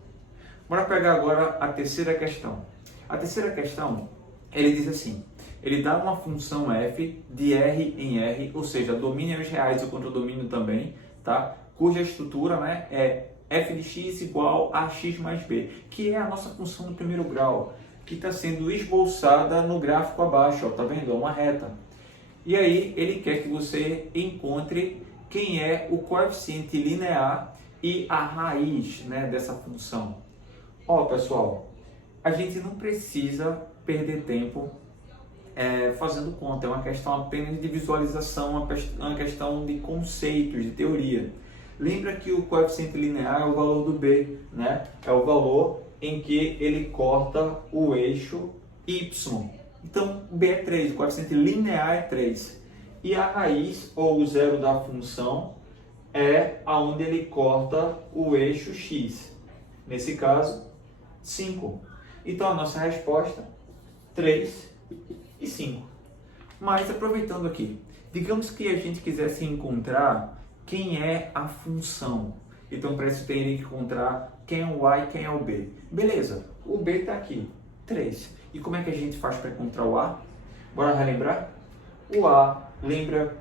Bora pegar agora a terceira questão. A terceira questão, ele diz assim, ele dá uma função f de R em R, ou seja, domínio em reais e contradomínio também, tá? Cuja estrutura, né, é f de x igual a x mais b, que é a nossa função do primeiro grau, que está sendo esboçada no gráfico abaixo, ó, tá vendo? É uma reta. E aí ele quer que você encontre quem é o coeficiente linear e a raiz, né, dessa função. Ó, pessoal, a gente não precisa perder tempo fazendo conta, é uma questão apenas de visualização, uma questão de conceitos, de teoria. Lembra que o coeficiente linear é o valor do b, né? É o valor em que ele corta o eixo y. Então, b é 3, o coeficiente linear é 3. E a raiz, ou o zero da função, é aonde ele corta o eixo x. Nesse caso, 5. Então, a nossa resposta, 3 e 5. Mas, aproveitando aqui, digamos que a gente quisesse encontrar quem é a função. Então, para isso, teria que encontrar quem é o a e quem é o b. Beleza, o b está aqui, 3. E como é que a gente faz para encontrar o a? Bora relembrar? O a, lembra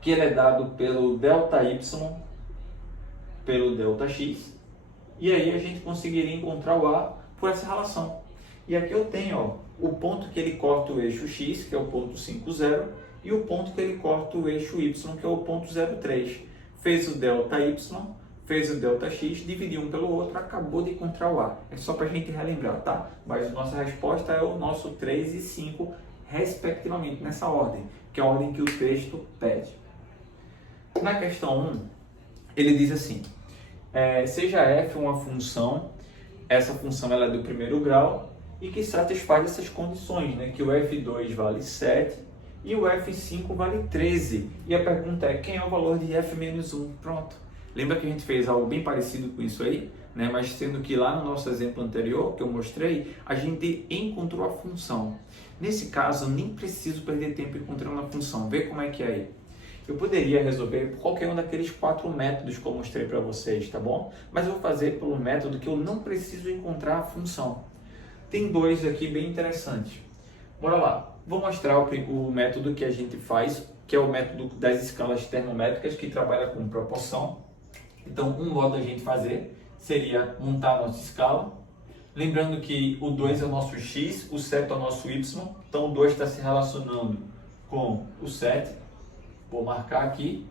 que ele é dado pelo ΔY, pelo ΔX. E aí a gente conseguiria encontrar o a por essa relação. E aqui eu tenho, ó, o ponto que ele corta o eixo x, que é o ponto 5, 0, e o ponto que ele corta o eixo y, que é o ponto 0,3. Fez o ΔY, fez o delta x, dividiu um pelo outro, acabou de encontrar o a. É só para a gente relembrar, tá? Mas nossa resposta é o nosso 3 e 5, respectivamente, nessa ordem, que é a ordem que o texto pede. Na questão 1, ele diz assim, seja f uma função, essa função ela é do primeiro grau e que satisfaz essas condições, né? Que o f2 vale 7 e o f5 vale 13. E a pergunta é, quem é o valor de f menos 1? Pronto. Lembra que a gente fez algo bem parecido com isso aí? Né? Mas sendo que lá no nosso exemplo anterior, que eu mostrei, a gente encontrou a função. Nesse caso, eu nem preciso perder tempo encontrando a função. Vê como é que é aí. Eu poderia resolver por qualquer um daqueles 4 métodos que eu mostrei para vocês, tá bom? Mas eu vou fazer pelo método que eu não preciso encontrar a função. Tem 2 aqui bem interessantes. Bora lá. Vou mostrar o método que a gente faz, que é o método das escalas termométricas, que trabalha com proporção. Então, um modo da gente fazer seria montar a nossa escala. Lembrando que o 2 é o nosso x, o 7 é o nosso y. Então, o 2 está se relacionando com o 7. Vou marcar aqui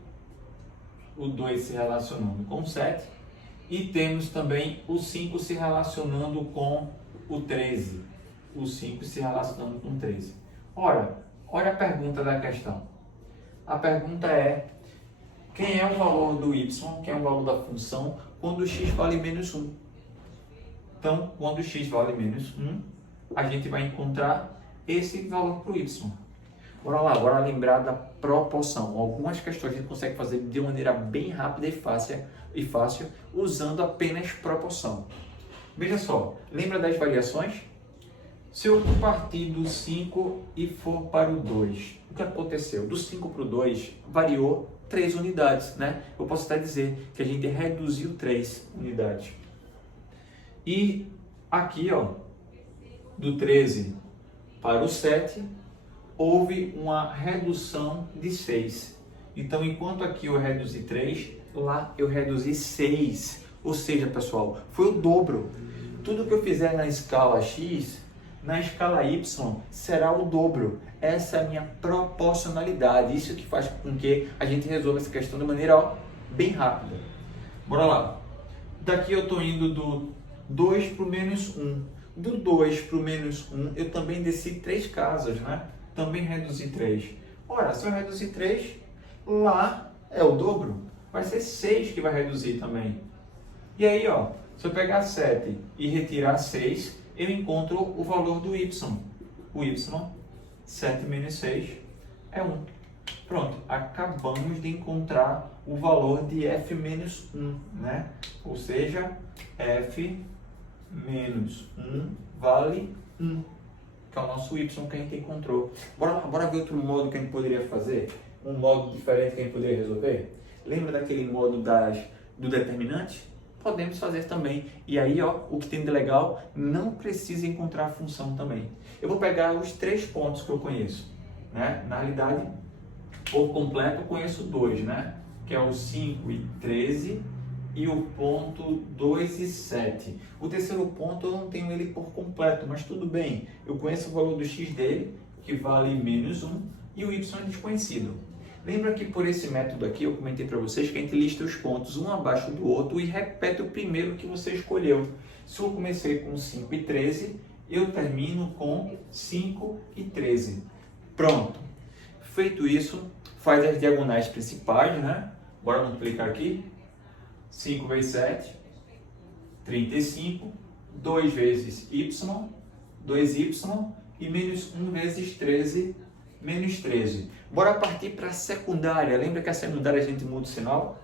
o 2 se relacionando com o 7. E temos também o 5 se relacionando com o 13. O 5 se relacionando com o 13. Ora, olha a pergunta da questão. A pergunta é, quem é o valor do y, quem é o valor da função, quando x vale menos 1? Então, quando x vale menos 1, a gente vai encontrar esse valor para o y. Bora lá, bora lembrar da proporção. Algumas questões a gente consegue fazer de maneira bem rápida e fácil usando apenas proporção. Veja só, lembra das variações? Se eu partir do 5 e for para o 2, o que aconteceu? Do 5 para o 2 variou 3 unidades, né? Eu posso até dizer que a gente reduziu 3 unidades. E aqui, ó, do 13 para o 7, houve uma redução de 6. Então, enquanto aqui eu reduzi 3, lá eu reduzi 6. Ou seja, pessoal, foi o dobro. Tudo que eu fizer na escala x, na escala y, será o dobro. Essa é a minha proporcionalidade. Isso que faz com que a gente resolva essa questão de maneira bem rápida. Bora lá. Daqui eu estou indo do 2 para o menos 1. Do 2 para o menos 1, eu também desci 3 casas, né? Também reduzi 3. Ora, se eu reduzir 3, lá é o dobro. Vai ser 6 que vai reduzir também. E aí, ó, se eu pegar 7 e retirar 6, eu encontro o valor do y. O y, 7 menos 6, é 1. Pronto, acabamos de encontrar o valor de f menos 1, né? Ou seja, f menos 1 vale 1, que é o nosso y que a gente encontrou. Bora ver outro modo que a gente poderia fazer? Um modo diferente que a gente poderia resolver? Lembra daquele modo do determinante? Podemos fazer também. E aí, ó, o que tem de legal, não precisa encontrar a função também. Eu vou pegar os 3 pontos que eu conheço, né? Na realidade, por completo, eu conheço 2, né? Que é o 5 e 13 e o ponto 2 e 7. O terceiro ponto eu não tenho ele por completo, mas tudo bem. Eu conheço o valor do x dele, que vale menos 1, e o y é desconhecido. Lembra que por esse método aqui eu comentei para vocês que a gente lista os pontos um abaixo do outro e repete o primeiro que você escolheu. Se eu comecei com 5 e 13, eu termino com 5 e 13. Pronto. Feito isso, faz as diagonais principais, né? Bora multiplicar aqui. 5 vezes 7, 35. 2 vezes y, 2y. E menos 1 vezes 13, menos 13. Bora partir para a secundária. Lembra que a secundária a gente muda o sinal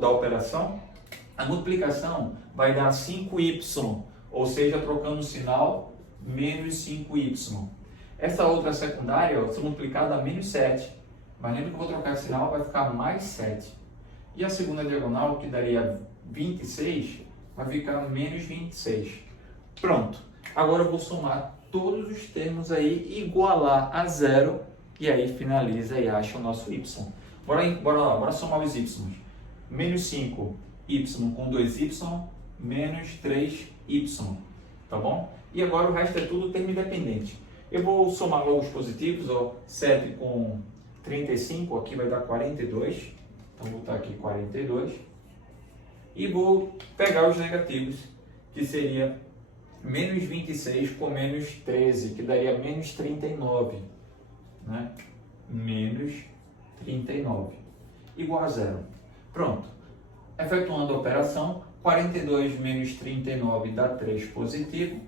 da operação? A multiplicação vai dar 5y, ou seja, trocando o sinal, menos 5y. Essa outra secundária, ó, se multiplicar dá menos 7. Mas lembra que eu vou trocar o sinal, vai ficar mais 7. E a segunda diagonal, que daria 26, vai ficar menos 26. Pronto. Agora eu vou somar todos os termos aí, igualar a zero, e aí finaliza e acha o nosso y. Bora lá, bora somar os y. Menos 5y com 2y, menos 3y. Tá bom? E agora o resto é tudo termo independente. Eu vou somar logo os positivos, ó. 7 com 35, aqui vai dar 42. Então vou botar aqui 42. e vou pegar os negativos, que seria menos 26 com menos 13, que daria menos 39, né? Menos 39, igual a zero. Pronto. Efetuando a operação, 42 menos 39 dá 3 positivo.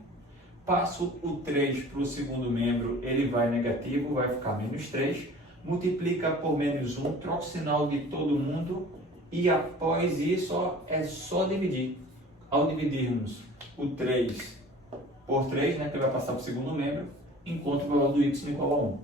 Passo o 3 para o segundo membro, ele vai negativo, vai ficar menos 3. Multiplica por menos 1, troca o sinal de todo mundo e após isso é só dividir. Ao dividirmos o 3 por 3, né, que vai passar para o segundo membro, encontra o valor do y igual a 1.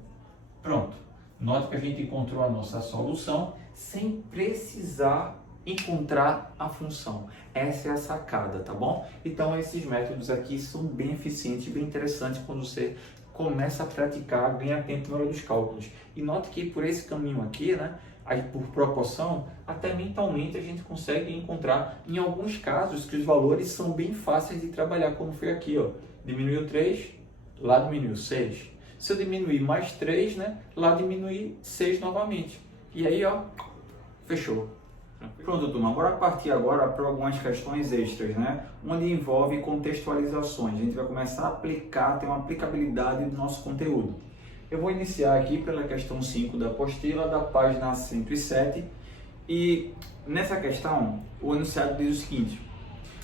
Pronto. Note que a gente encontrou a nossa solução sem precisar encontrar a função. Essa é a sacada, tá bom? Então esses métodos aqui são bem eficientes, bem interessantes quando você começa a praticar, ganha tempo na hora dos cálculos. E note que por esse caminho aqui, né, aí por proporção, até mentalmente a gente consegue encontrar, em alguns casos, que os valores são bem fáceis de trabalhar, como foi aqui, ó. Diminuiu 3, lá diminuiu 6. Se eu diminuir mais 3, né, lá diminuir 6 novamente. E aí, ó, fechou. Pronto, turma, bora partir agora para algumas questões extras, né? Onde envolve contextualizações. A gente vai começar a aplicar, ter uma aplicabilidade do nosso conteúdo. Eu vou iniciar aqui pela questão 5 da apostila, da página 107. E nessa questão, o enunciado diz o seguinte.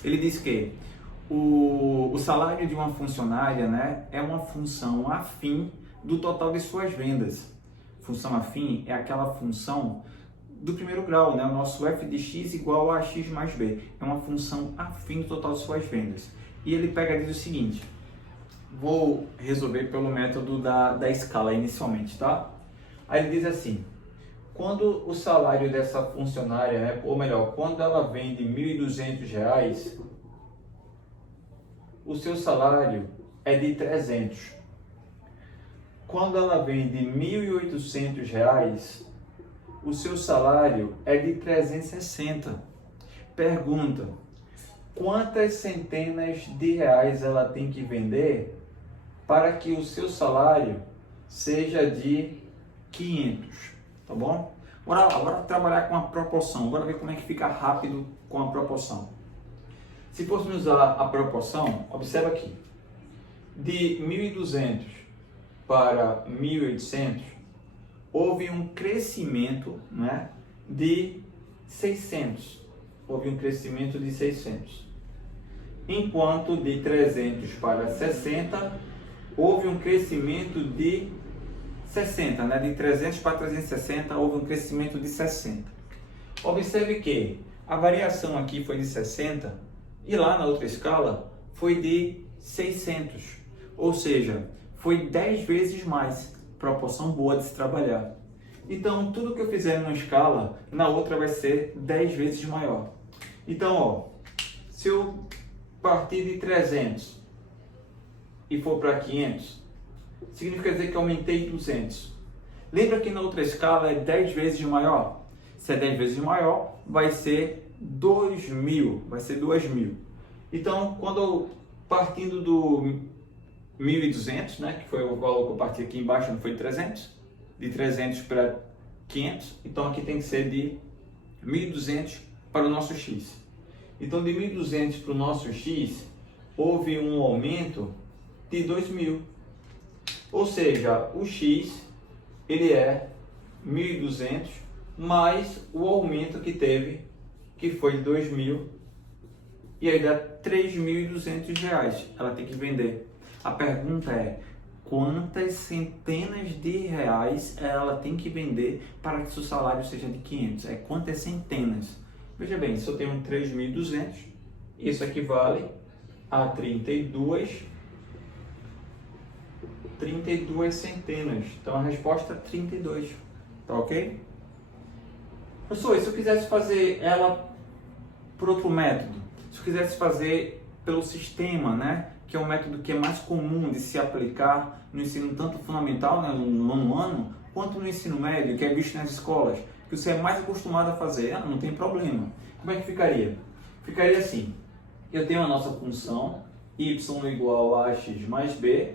Ele diz que o salário de uma funcionária, né, é uma função afim do total de suas vendas. Função afim é aquela função do primeiro grau, né? O nosso f de x igual a x mais b. É uma função afim do total de suas vendas. E ele pega e diz o seguinte, vou resolver pelo método da escala inicialmente, tá? Aí ele diz assim, quando o salário dessa funcionária, né, ou melhor, quando ela vende R$ 1.200, o seu salário é de 300. Quando ela vende R$ 1.800, o seu salário é de 360. Pergunta, quantas centenas de reais ela tem que vender para que o seu salário seja de 500, tá bom? Bora lá, bora trabalhar com a proporção, bora ver como é que fica rápido com a proporção. Se fôssemos usar a proporção, observa aqui, de 1.200 para 1.800, houve um crescimento, né, de 600. Houve um crescimento de 600. Enquanto de 300 para 60, houve um crescimento de 60, né? De 300 para 360, houve um crescimento de 60. Observe que a variação aqui foi de 60 e lá na outra escala foi de 600. Ou seja, foi 10 vezes mais. Proporção boa de se trabalhar. Então, tudo que eu fizer numa escala, na outra vai ser 10 vezes maior. Então, ó, se eu partir de 300 e for para 500, significa dizer que aumentei 200. Lembra que na outra escala é 10 vezes maior? Se é 10 vezes maior, vai ser 2.000, vai ser 2.000. Então, quando eu partindo do 1.200, né, que foi o valor que eu parti aqui embaixo, não foi de 300? De 300 para 500, então aqui tem que ser de 1.200 para o nosso x. Então, de 1.200 para o nosso x, houve um aumento de 2.000. Ou seja, o x, ele é 1.200 mais o aumento que teve, que foi de 2.000, e aí dá R$3.200. Ela tem que vender. A pergunta é, quantas centenas de reais ela tem que vender para que seu salário seja de 500? É quantas centenas? Veja bem, se eu tenho 3.200, isso equivale a 32 centenas. Então a resposta é 32, tá ok? Professor, e se eu quisesse fazer ela por outro método? Se eu quisesse fazer pelo sistema, né? Que é um método que é mais comum de se aplicar no ensino tanto fundamental, né, no nono ano, quanto no ensino médio, que é visto nas escolas, que você é mais acostumado a fazer, não tem problema. Como é que ficaria? Ficaria assim, eu tenho a nossa função y igual a x mais b,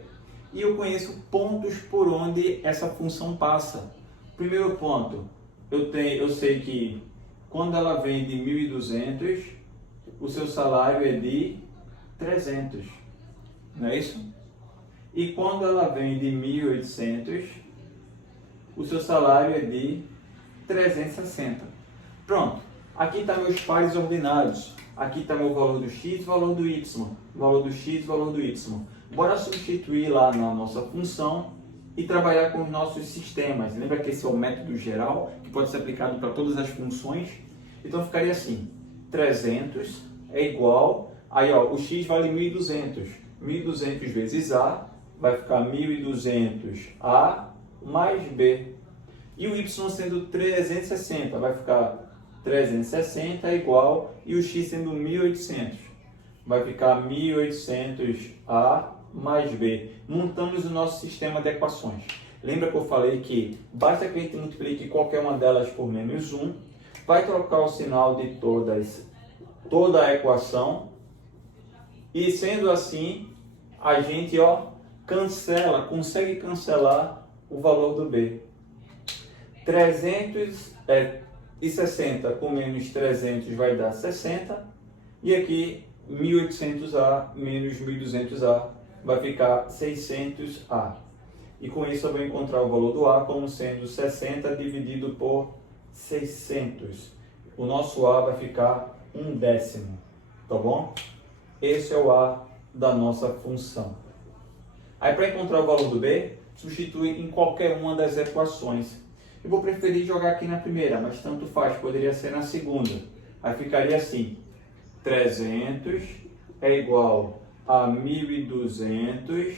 e eu conheço pontos por onde essa função passa. Primeiro ponto, eu sei que quando ela vem de 1.200, o seu salário é de 300, não é isso? E quando ela vem de 1.800, o seu salário é de 360. Pronto, aqui está meus pares ordenados. Aqui está meu valor do x, valor do y, valor do x, valor do y. Bora substituir lá na nossa função e trabalhar com os nossos sistemas. Lembra que esse é o método geral, que pode ser aplicado para todas as funções? Então ficaria assim, 300 é igual, aí ó, o x vale 1.200. 1.200 vezes a vai ficar 1.200a mais b. E o y sendo 360, vai ficar 360 é igual, e o x sendo 1.800, vai ficar 1.800a mais b. Montamos o nosso sistema de equações. Lembra que eu falei que basta que a gente multiplique qualquer uma delas por menos 1, vai trocar o sinal de toda a equação, e sendo assim, a gente consegue cancelar o valor do b. 360 com menos 300 vai dar 60, e aqui 1.800a menos 1.200a vai ficar 600a. E com isso eu vou encontrar o valor do a como sendo 60 dividido por 600. O nosso a vai ficar 1/10, tá bom? Esse é o a da nossa função. Aí para encontrar o valor do b, substitui em qualquer uma das equações. Eu vou preferir jogar aqui na primeira, mas tanto faz, poderia ser na segunda. Aí ficaria assim, 300 é igual a 1.200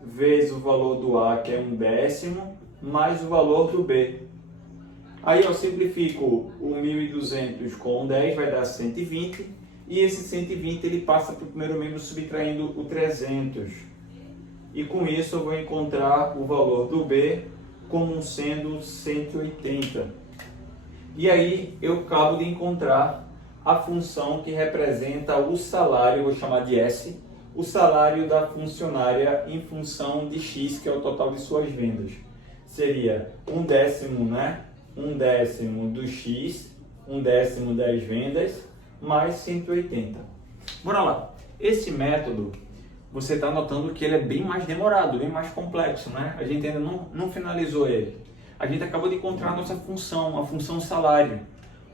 vezes o valor do a, que é 1/10, mais o valor do b. Aí eu simplifico o 1.200 com 10, vai dar 120, e esse 120 ele passa para o primeiro membro subtraindo o 300. E com isso eu vou encontrar o valor do b como sendo 180. E aí eu acabo de encontrar a função que representa o salário, vou chamar de S, o salário da funcionária em função de X, que é o total de suas vendas. Seria 1/10, né? 1/10 do X, 1/10 das vendas, mais 180. Bora lá. Esse método, você está notando que ele é bem mais demorado, bem mais complexo, né? A gente ainda não finalizou ele. A gente acabou de encontrar a nossa função, a função salário.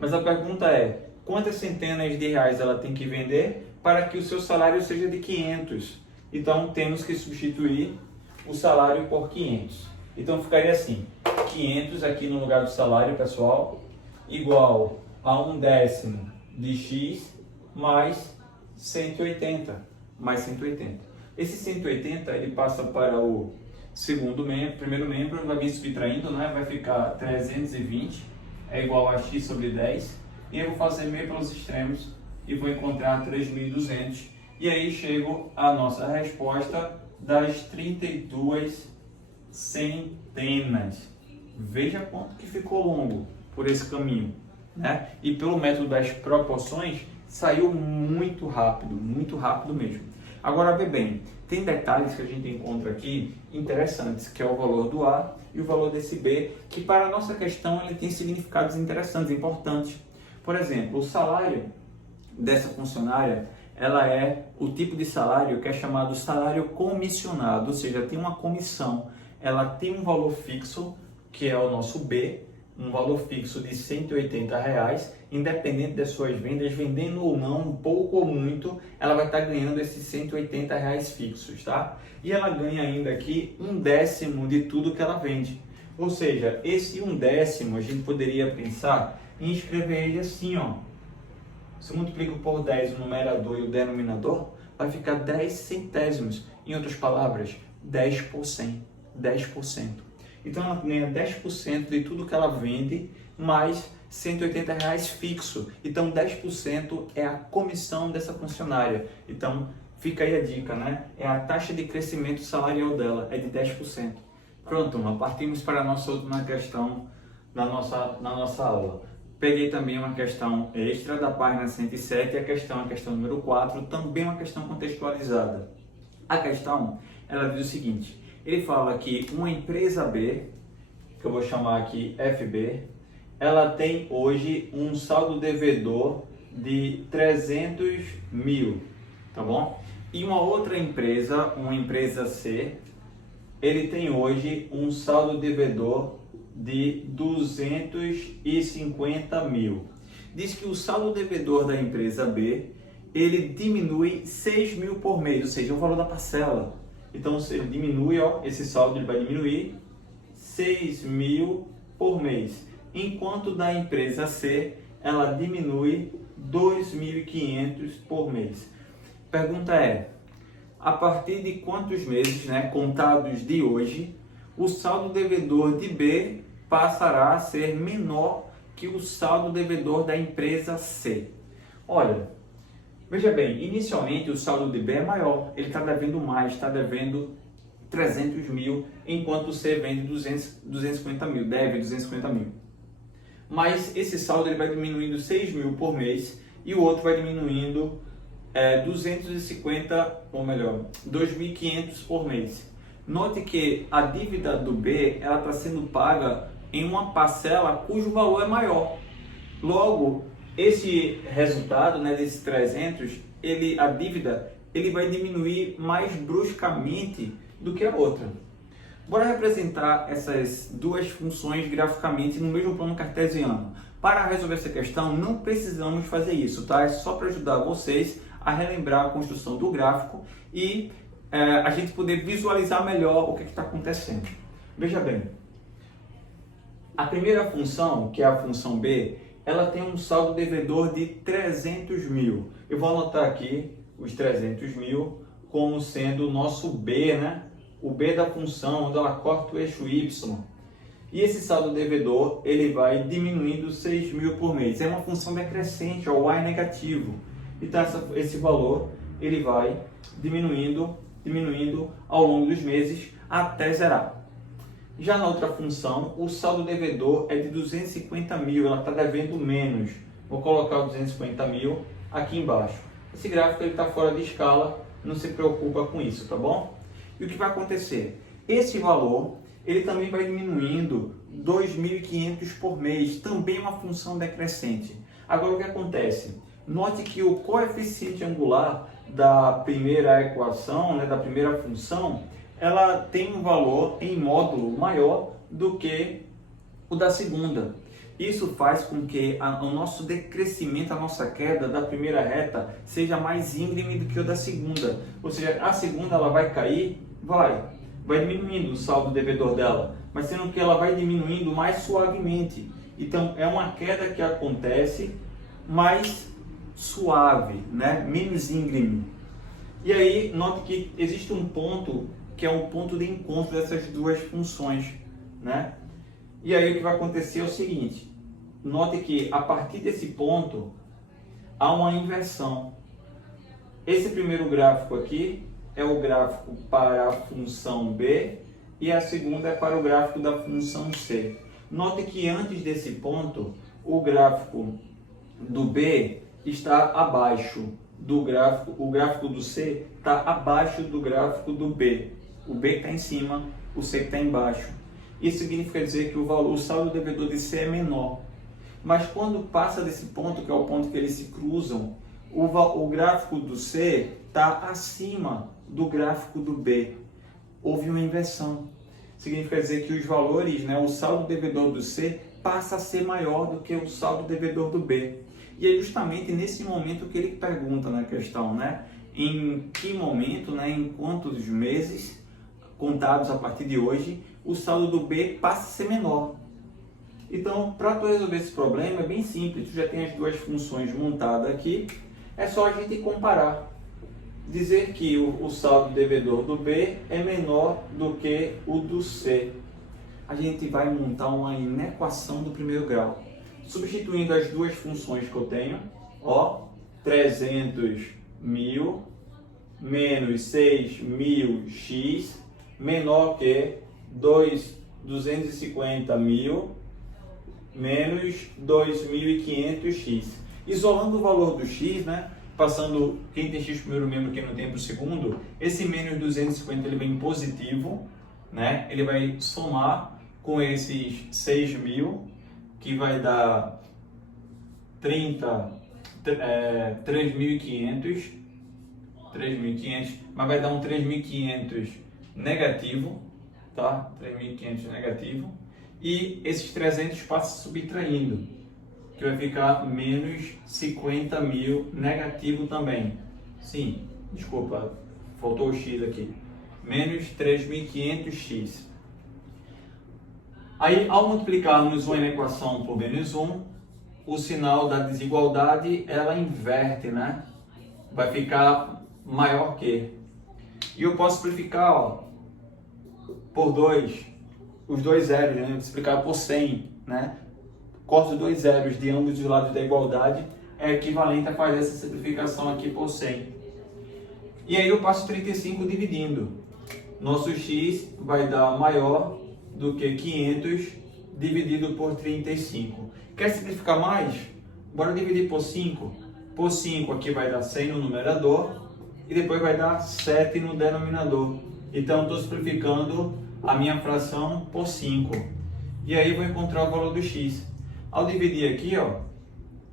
Mas a pergunta é, quantas centenas de reais ela tem que vender para que o seu salário seja de 500? Então, temos que substituir o salário por 500. Então, ficaria assim, 500 aqui no lugar do salário, pessoal, igual a 1/10 de x mais 180. Mais 180. Esse 180 ele passa para o segundo membro, primeiro membro, vai vir subtraindo, né? Vai ficar 320 é igual a x sobre 10, e eu vou fazer meio pelos extremos e vou encontrar 3.200, e aí chego à nossa resposta das 32 centenas. Veja quanto que ficou longo por esse caminho, né? E pelo método das proporções saiu muito rápido mesmo. Agora, vê bem, tem detalhes que a gente encontra aqui interessantes, que é o valor do A e o valor desse B, que para a nossa questão ele tem significados interessantes, importantes. Por exemplo, o salário dessa funcionária, ela é o tipo de salário que é chamado salário comissionado, ou seja, tem uma comissão, ela tem um valor fixo, que é o nosso B, um valor fixo de R$180, independente das suas vendas, vendendo ou não, um pouco ou muito, ela vai estar ganhando esses R$180 fixos, tá? E ela ganha ainda aqui 1/10 de tudo que ela vende. Ou seja, esse 1/10 a gente poderia pensar em escrever ele assim, ó. Se eu multiplico por 10 o numerador e o denominador, vai ficar 10 centésimos. Em outras palavras, 10%. 10%. Então ela ganha 10% de tudo que ela vende, mais R$180 fixo. Então 10% é a comissão dessa funcionária. Então fica aí a dica, né? É a taxa de crescimento salarial dela, é de 10%. Pronto, turma, partimos para a nossa última questão na nossa aula. Peguei também uma questão extra da página 107, a questão número 4, também uma questão contextualizada. A questão, ela diz o seguinte: ele fala que uma empresa B, que eu vou chamar aqui FB, ela tem hoje um saldo devedor de 300 mil, tá bom? E uma outra empresa, uma empresa C, ele tem hoje um saldo devedor de 250 mil. Diz que o saldo devedor da empresa B, ele diminui 6 mil por mês, ou seja, o valor da parcela. Então, se ele diminui, ó, esse saldo ele vai diminuir 6 mil por mês. Enquanto da empresa C, ela diminui 2.500 por mês. Pergunta é, a partir de quantos meses, né, contados de hoje, o saldo devedor de B passará a ser menor que o saldo devedor da empresa C? Olha, veja bem, inicialmente o saldo de B é maior, ele está devendo mais, está devendo 300 mil, enquanto o C vende 250 mil, deve 250 mil. Mas esse saldo ele vai diminuindo 6 mil por mês e o outro vai diminuindo 250, ou melhor, 2.500 por mês. Note que a dívida do B ela está sendo paga em uma parcela cujo valor é maior. Logo, esse resultado, né, desses 300, a dívida ele vai diminuir mais bruscamente do que a outra. Bora representar essas duas funções graficamente no mesmo plano cartesiano. Para resolver essa questão, não precisamos fazer isso, tá? É só para ajudar vocês a relembrar a construção do gráfico e a gente poder visualizar melhor o que está acontecendo. Veja bem, a primeira função, que é a função B, ela tem um saldo devedor de 300 mil. Eu vou anotar aqui os 300 mil como sendo o nosso B, né? O B da função, onde ela corta o eixo Y. E esse saldo devedor, ele vai diminuindo 6 mil por mês. É uma função decrescente, o Y negativo. Então, esse valor, ele vai diminuindo ao longo dos meses até zerar. Já na outra função, o saldo devedor é de 250 mil, ela está devendo menos. Vou colocar o 250 mil aqui embaixo. Esse gráfico está fora de escala, não se preocupa com isso, tá bom? E o que vai acontecer? Esse valor, ele também vai diminuindo 2.500 por mês, também uma função decrescente. Agora o que acontece? Note que o coeficiente angular da primeira equação, né, da primeira função, ela tem um valor em módulo maior do que o da segunda. Isso faz com que o nosso decrescimento, a nossa queda da primeira reta seja mais íngreme do que o da segunda. Ou seja, a segunda ela vai cair, vai diminuindo o saldo devedor dela, mas sendo que ela vai diminuindo mais suavemente. Então é uma queda que acontece mais suave, né? Menos íngreme. E aí note que existe um ponto que é um ponto de encontro dessas duas funções, né? E aí o que vai acontecer é o seguinte, note que a partir desse ponto há uma inversão. Esse primeiro gráfico aqui é o gráfico para a função B e a segunda é para o gráfico da função C. Note que antes desse ponto o gráfico do B está abaixo do gráfico, o gráfico do C está abaixo do gráfico do B. O B está em cima, o C está embaixo. Isso significa dizer que o saldo devedor de C é menor. Mas quando passa desse ponto, que é o ponto que eles se cruzam, o gráfico do C está acima do gráfico do B. Houve uma inversão. Significa dizer que os valores, né, o saldo devedor do C passa a ser maior do que o saldo devedor do B. E é justamente nesse momento que ele pergunta na questão, né? Em que momento, né, em quantos meses contados a partir de hoje, o saldo do B passa a ser menor. Então, para tu resolver esse problema é bem simples, tu já tem as duas funções montadas aqui, é só a gente comparar. Dizer que o saldo devedor do B é menor do que o do C. A gente vai montar uma inequação do primeiro grau. Substituindo as duas funções que eu tenho, ó, 300 mil menos 6.000x menor que 250 mil menos 2.500x. Isolando o valor do x, né? Passando quem tem x primeiro membro, quem não tem para o segundo, esse menos 250 ele vem positivo, né? Ele vai somar com esses 6.000, que vai dar 30 3.500, mas vai dar um 3.500 negativo, tá? 3.500 negativo, e esses 300 passa subtraindo, que vai ficar menos 50.000 negativo também. Sim, desculpa, faltou o x aqui. Menos 3.500x. Aí, ao multiplicarmos 1 na equação por menos 1, o sinal da desigualdade, ela inverte, né? Vai ficar maior que. E eu posso simplificar, ó, por 2, os dois zeros, né? Multiplicar por 100, né? Corto os dois zeros de ambos os lados da igualdade, é equivalente a fazer essa simplificação aqui por 100. E aí eu passo 35 dividindo. Nosso x vai dar maior do que 500 dividido por 35. Quer simplificar mais? Bora dividir por 5. Por 5 aqui vai dar 100 no numerador e depois vai dar 7 no denominador. Então estou simplificando a minha fração por 5. E aí vou encontrar o valor do x. Ao dividir aqui, ó,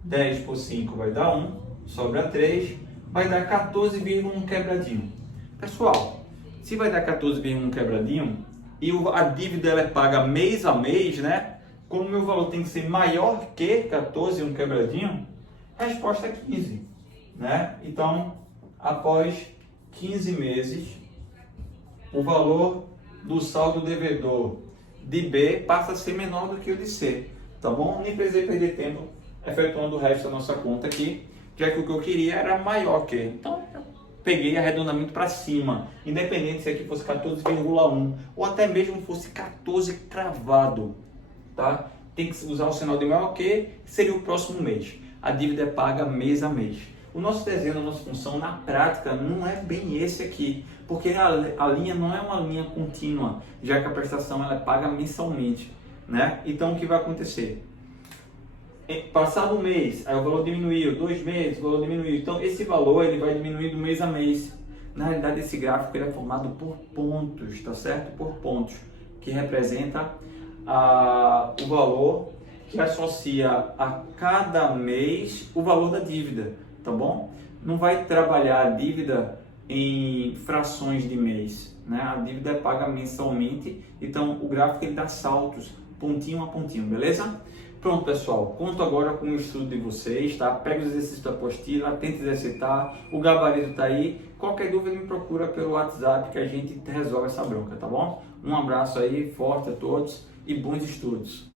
10 por 5 vai dar 1, sobra 3, vai dar 14,1 quebradinho. Pessoal, se vai dar 14,1 quebradinho e a dívida ela é paga mês a mês, né? Como o meu valor tem que ser maior que 14,1 quebradinho, a resposta é 15, né? Então, após 15 meses, o valor do saldo devedor de B passa a ser menor do que o de C, tá bom? Nem precisei perder tempo efetuando o resto da nossa conta aqui, já que o que eu queria era maior que. Então, eu peguei arredondamento para cima, independente se aqui fosse 14,1 ou até mesmo fosse 14 cravado, tá? Tem que usar o sinal de maior que seria o próximo mês. A dívida é paga mês a mês. O nosso desenho da nossa função, na prática, não é bem esse aqui, porque a linha não é uma linha contínua, já que a prestação ela é paga mensalmente, né? Então, o que vai acontecer? Passado um mês, aí o valor diminuiu, 2 meses, o valor diminuiu. Então, esse valor ele vai diminuindo mês a mês. Na realidade, esse gráfico ele é formado por pontos, tá certo? Por pontos, que representa o valor que associa a cada mês o valor da dívida, tá bom? Não vai trabalhar a dívida em frações de mês, né? A dívida é paga mensalmente, então o gráfico ele dá saltos, pontinho a pontinho, beleza? Pronto, pessoal, conto agora com o estudo de vocês, tá? Pega os exercícios da apostila, tenta exercitar, o gabarito tá aí. Qualquer dúvida me procura pelo WhatsApp que a gente resolve essa bronca, tá bom? Um abraço aí, forte a todos e bons estudos!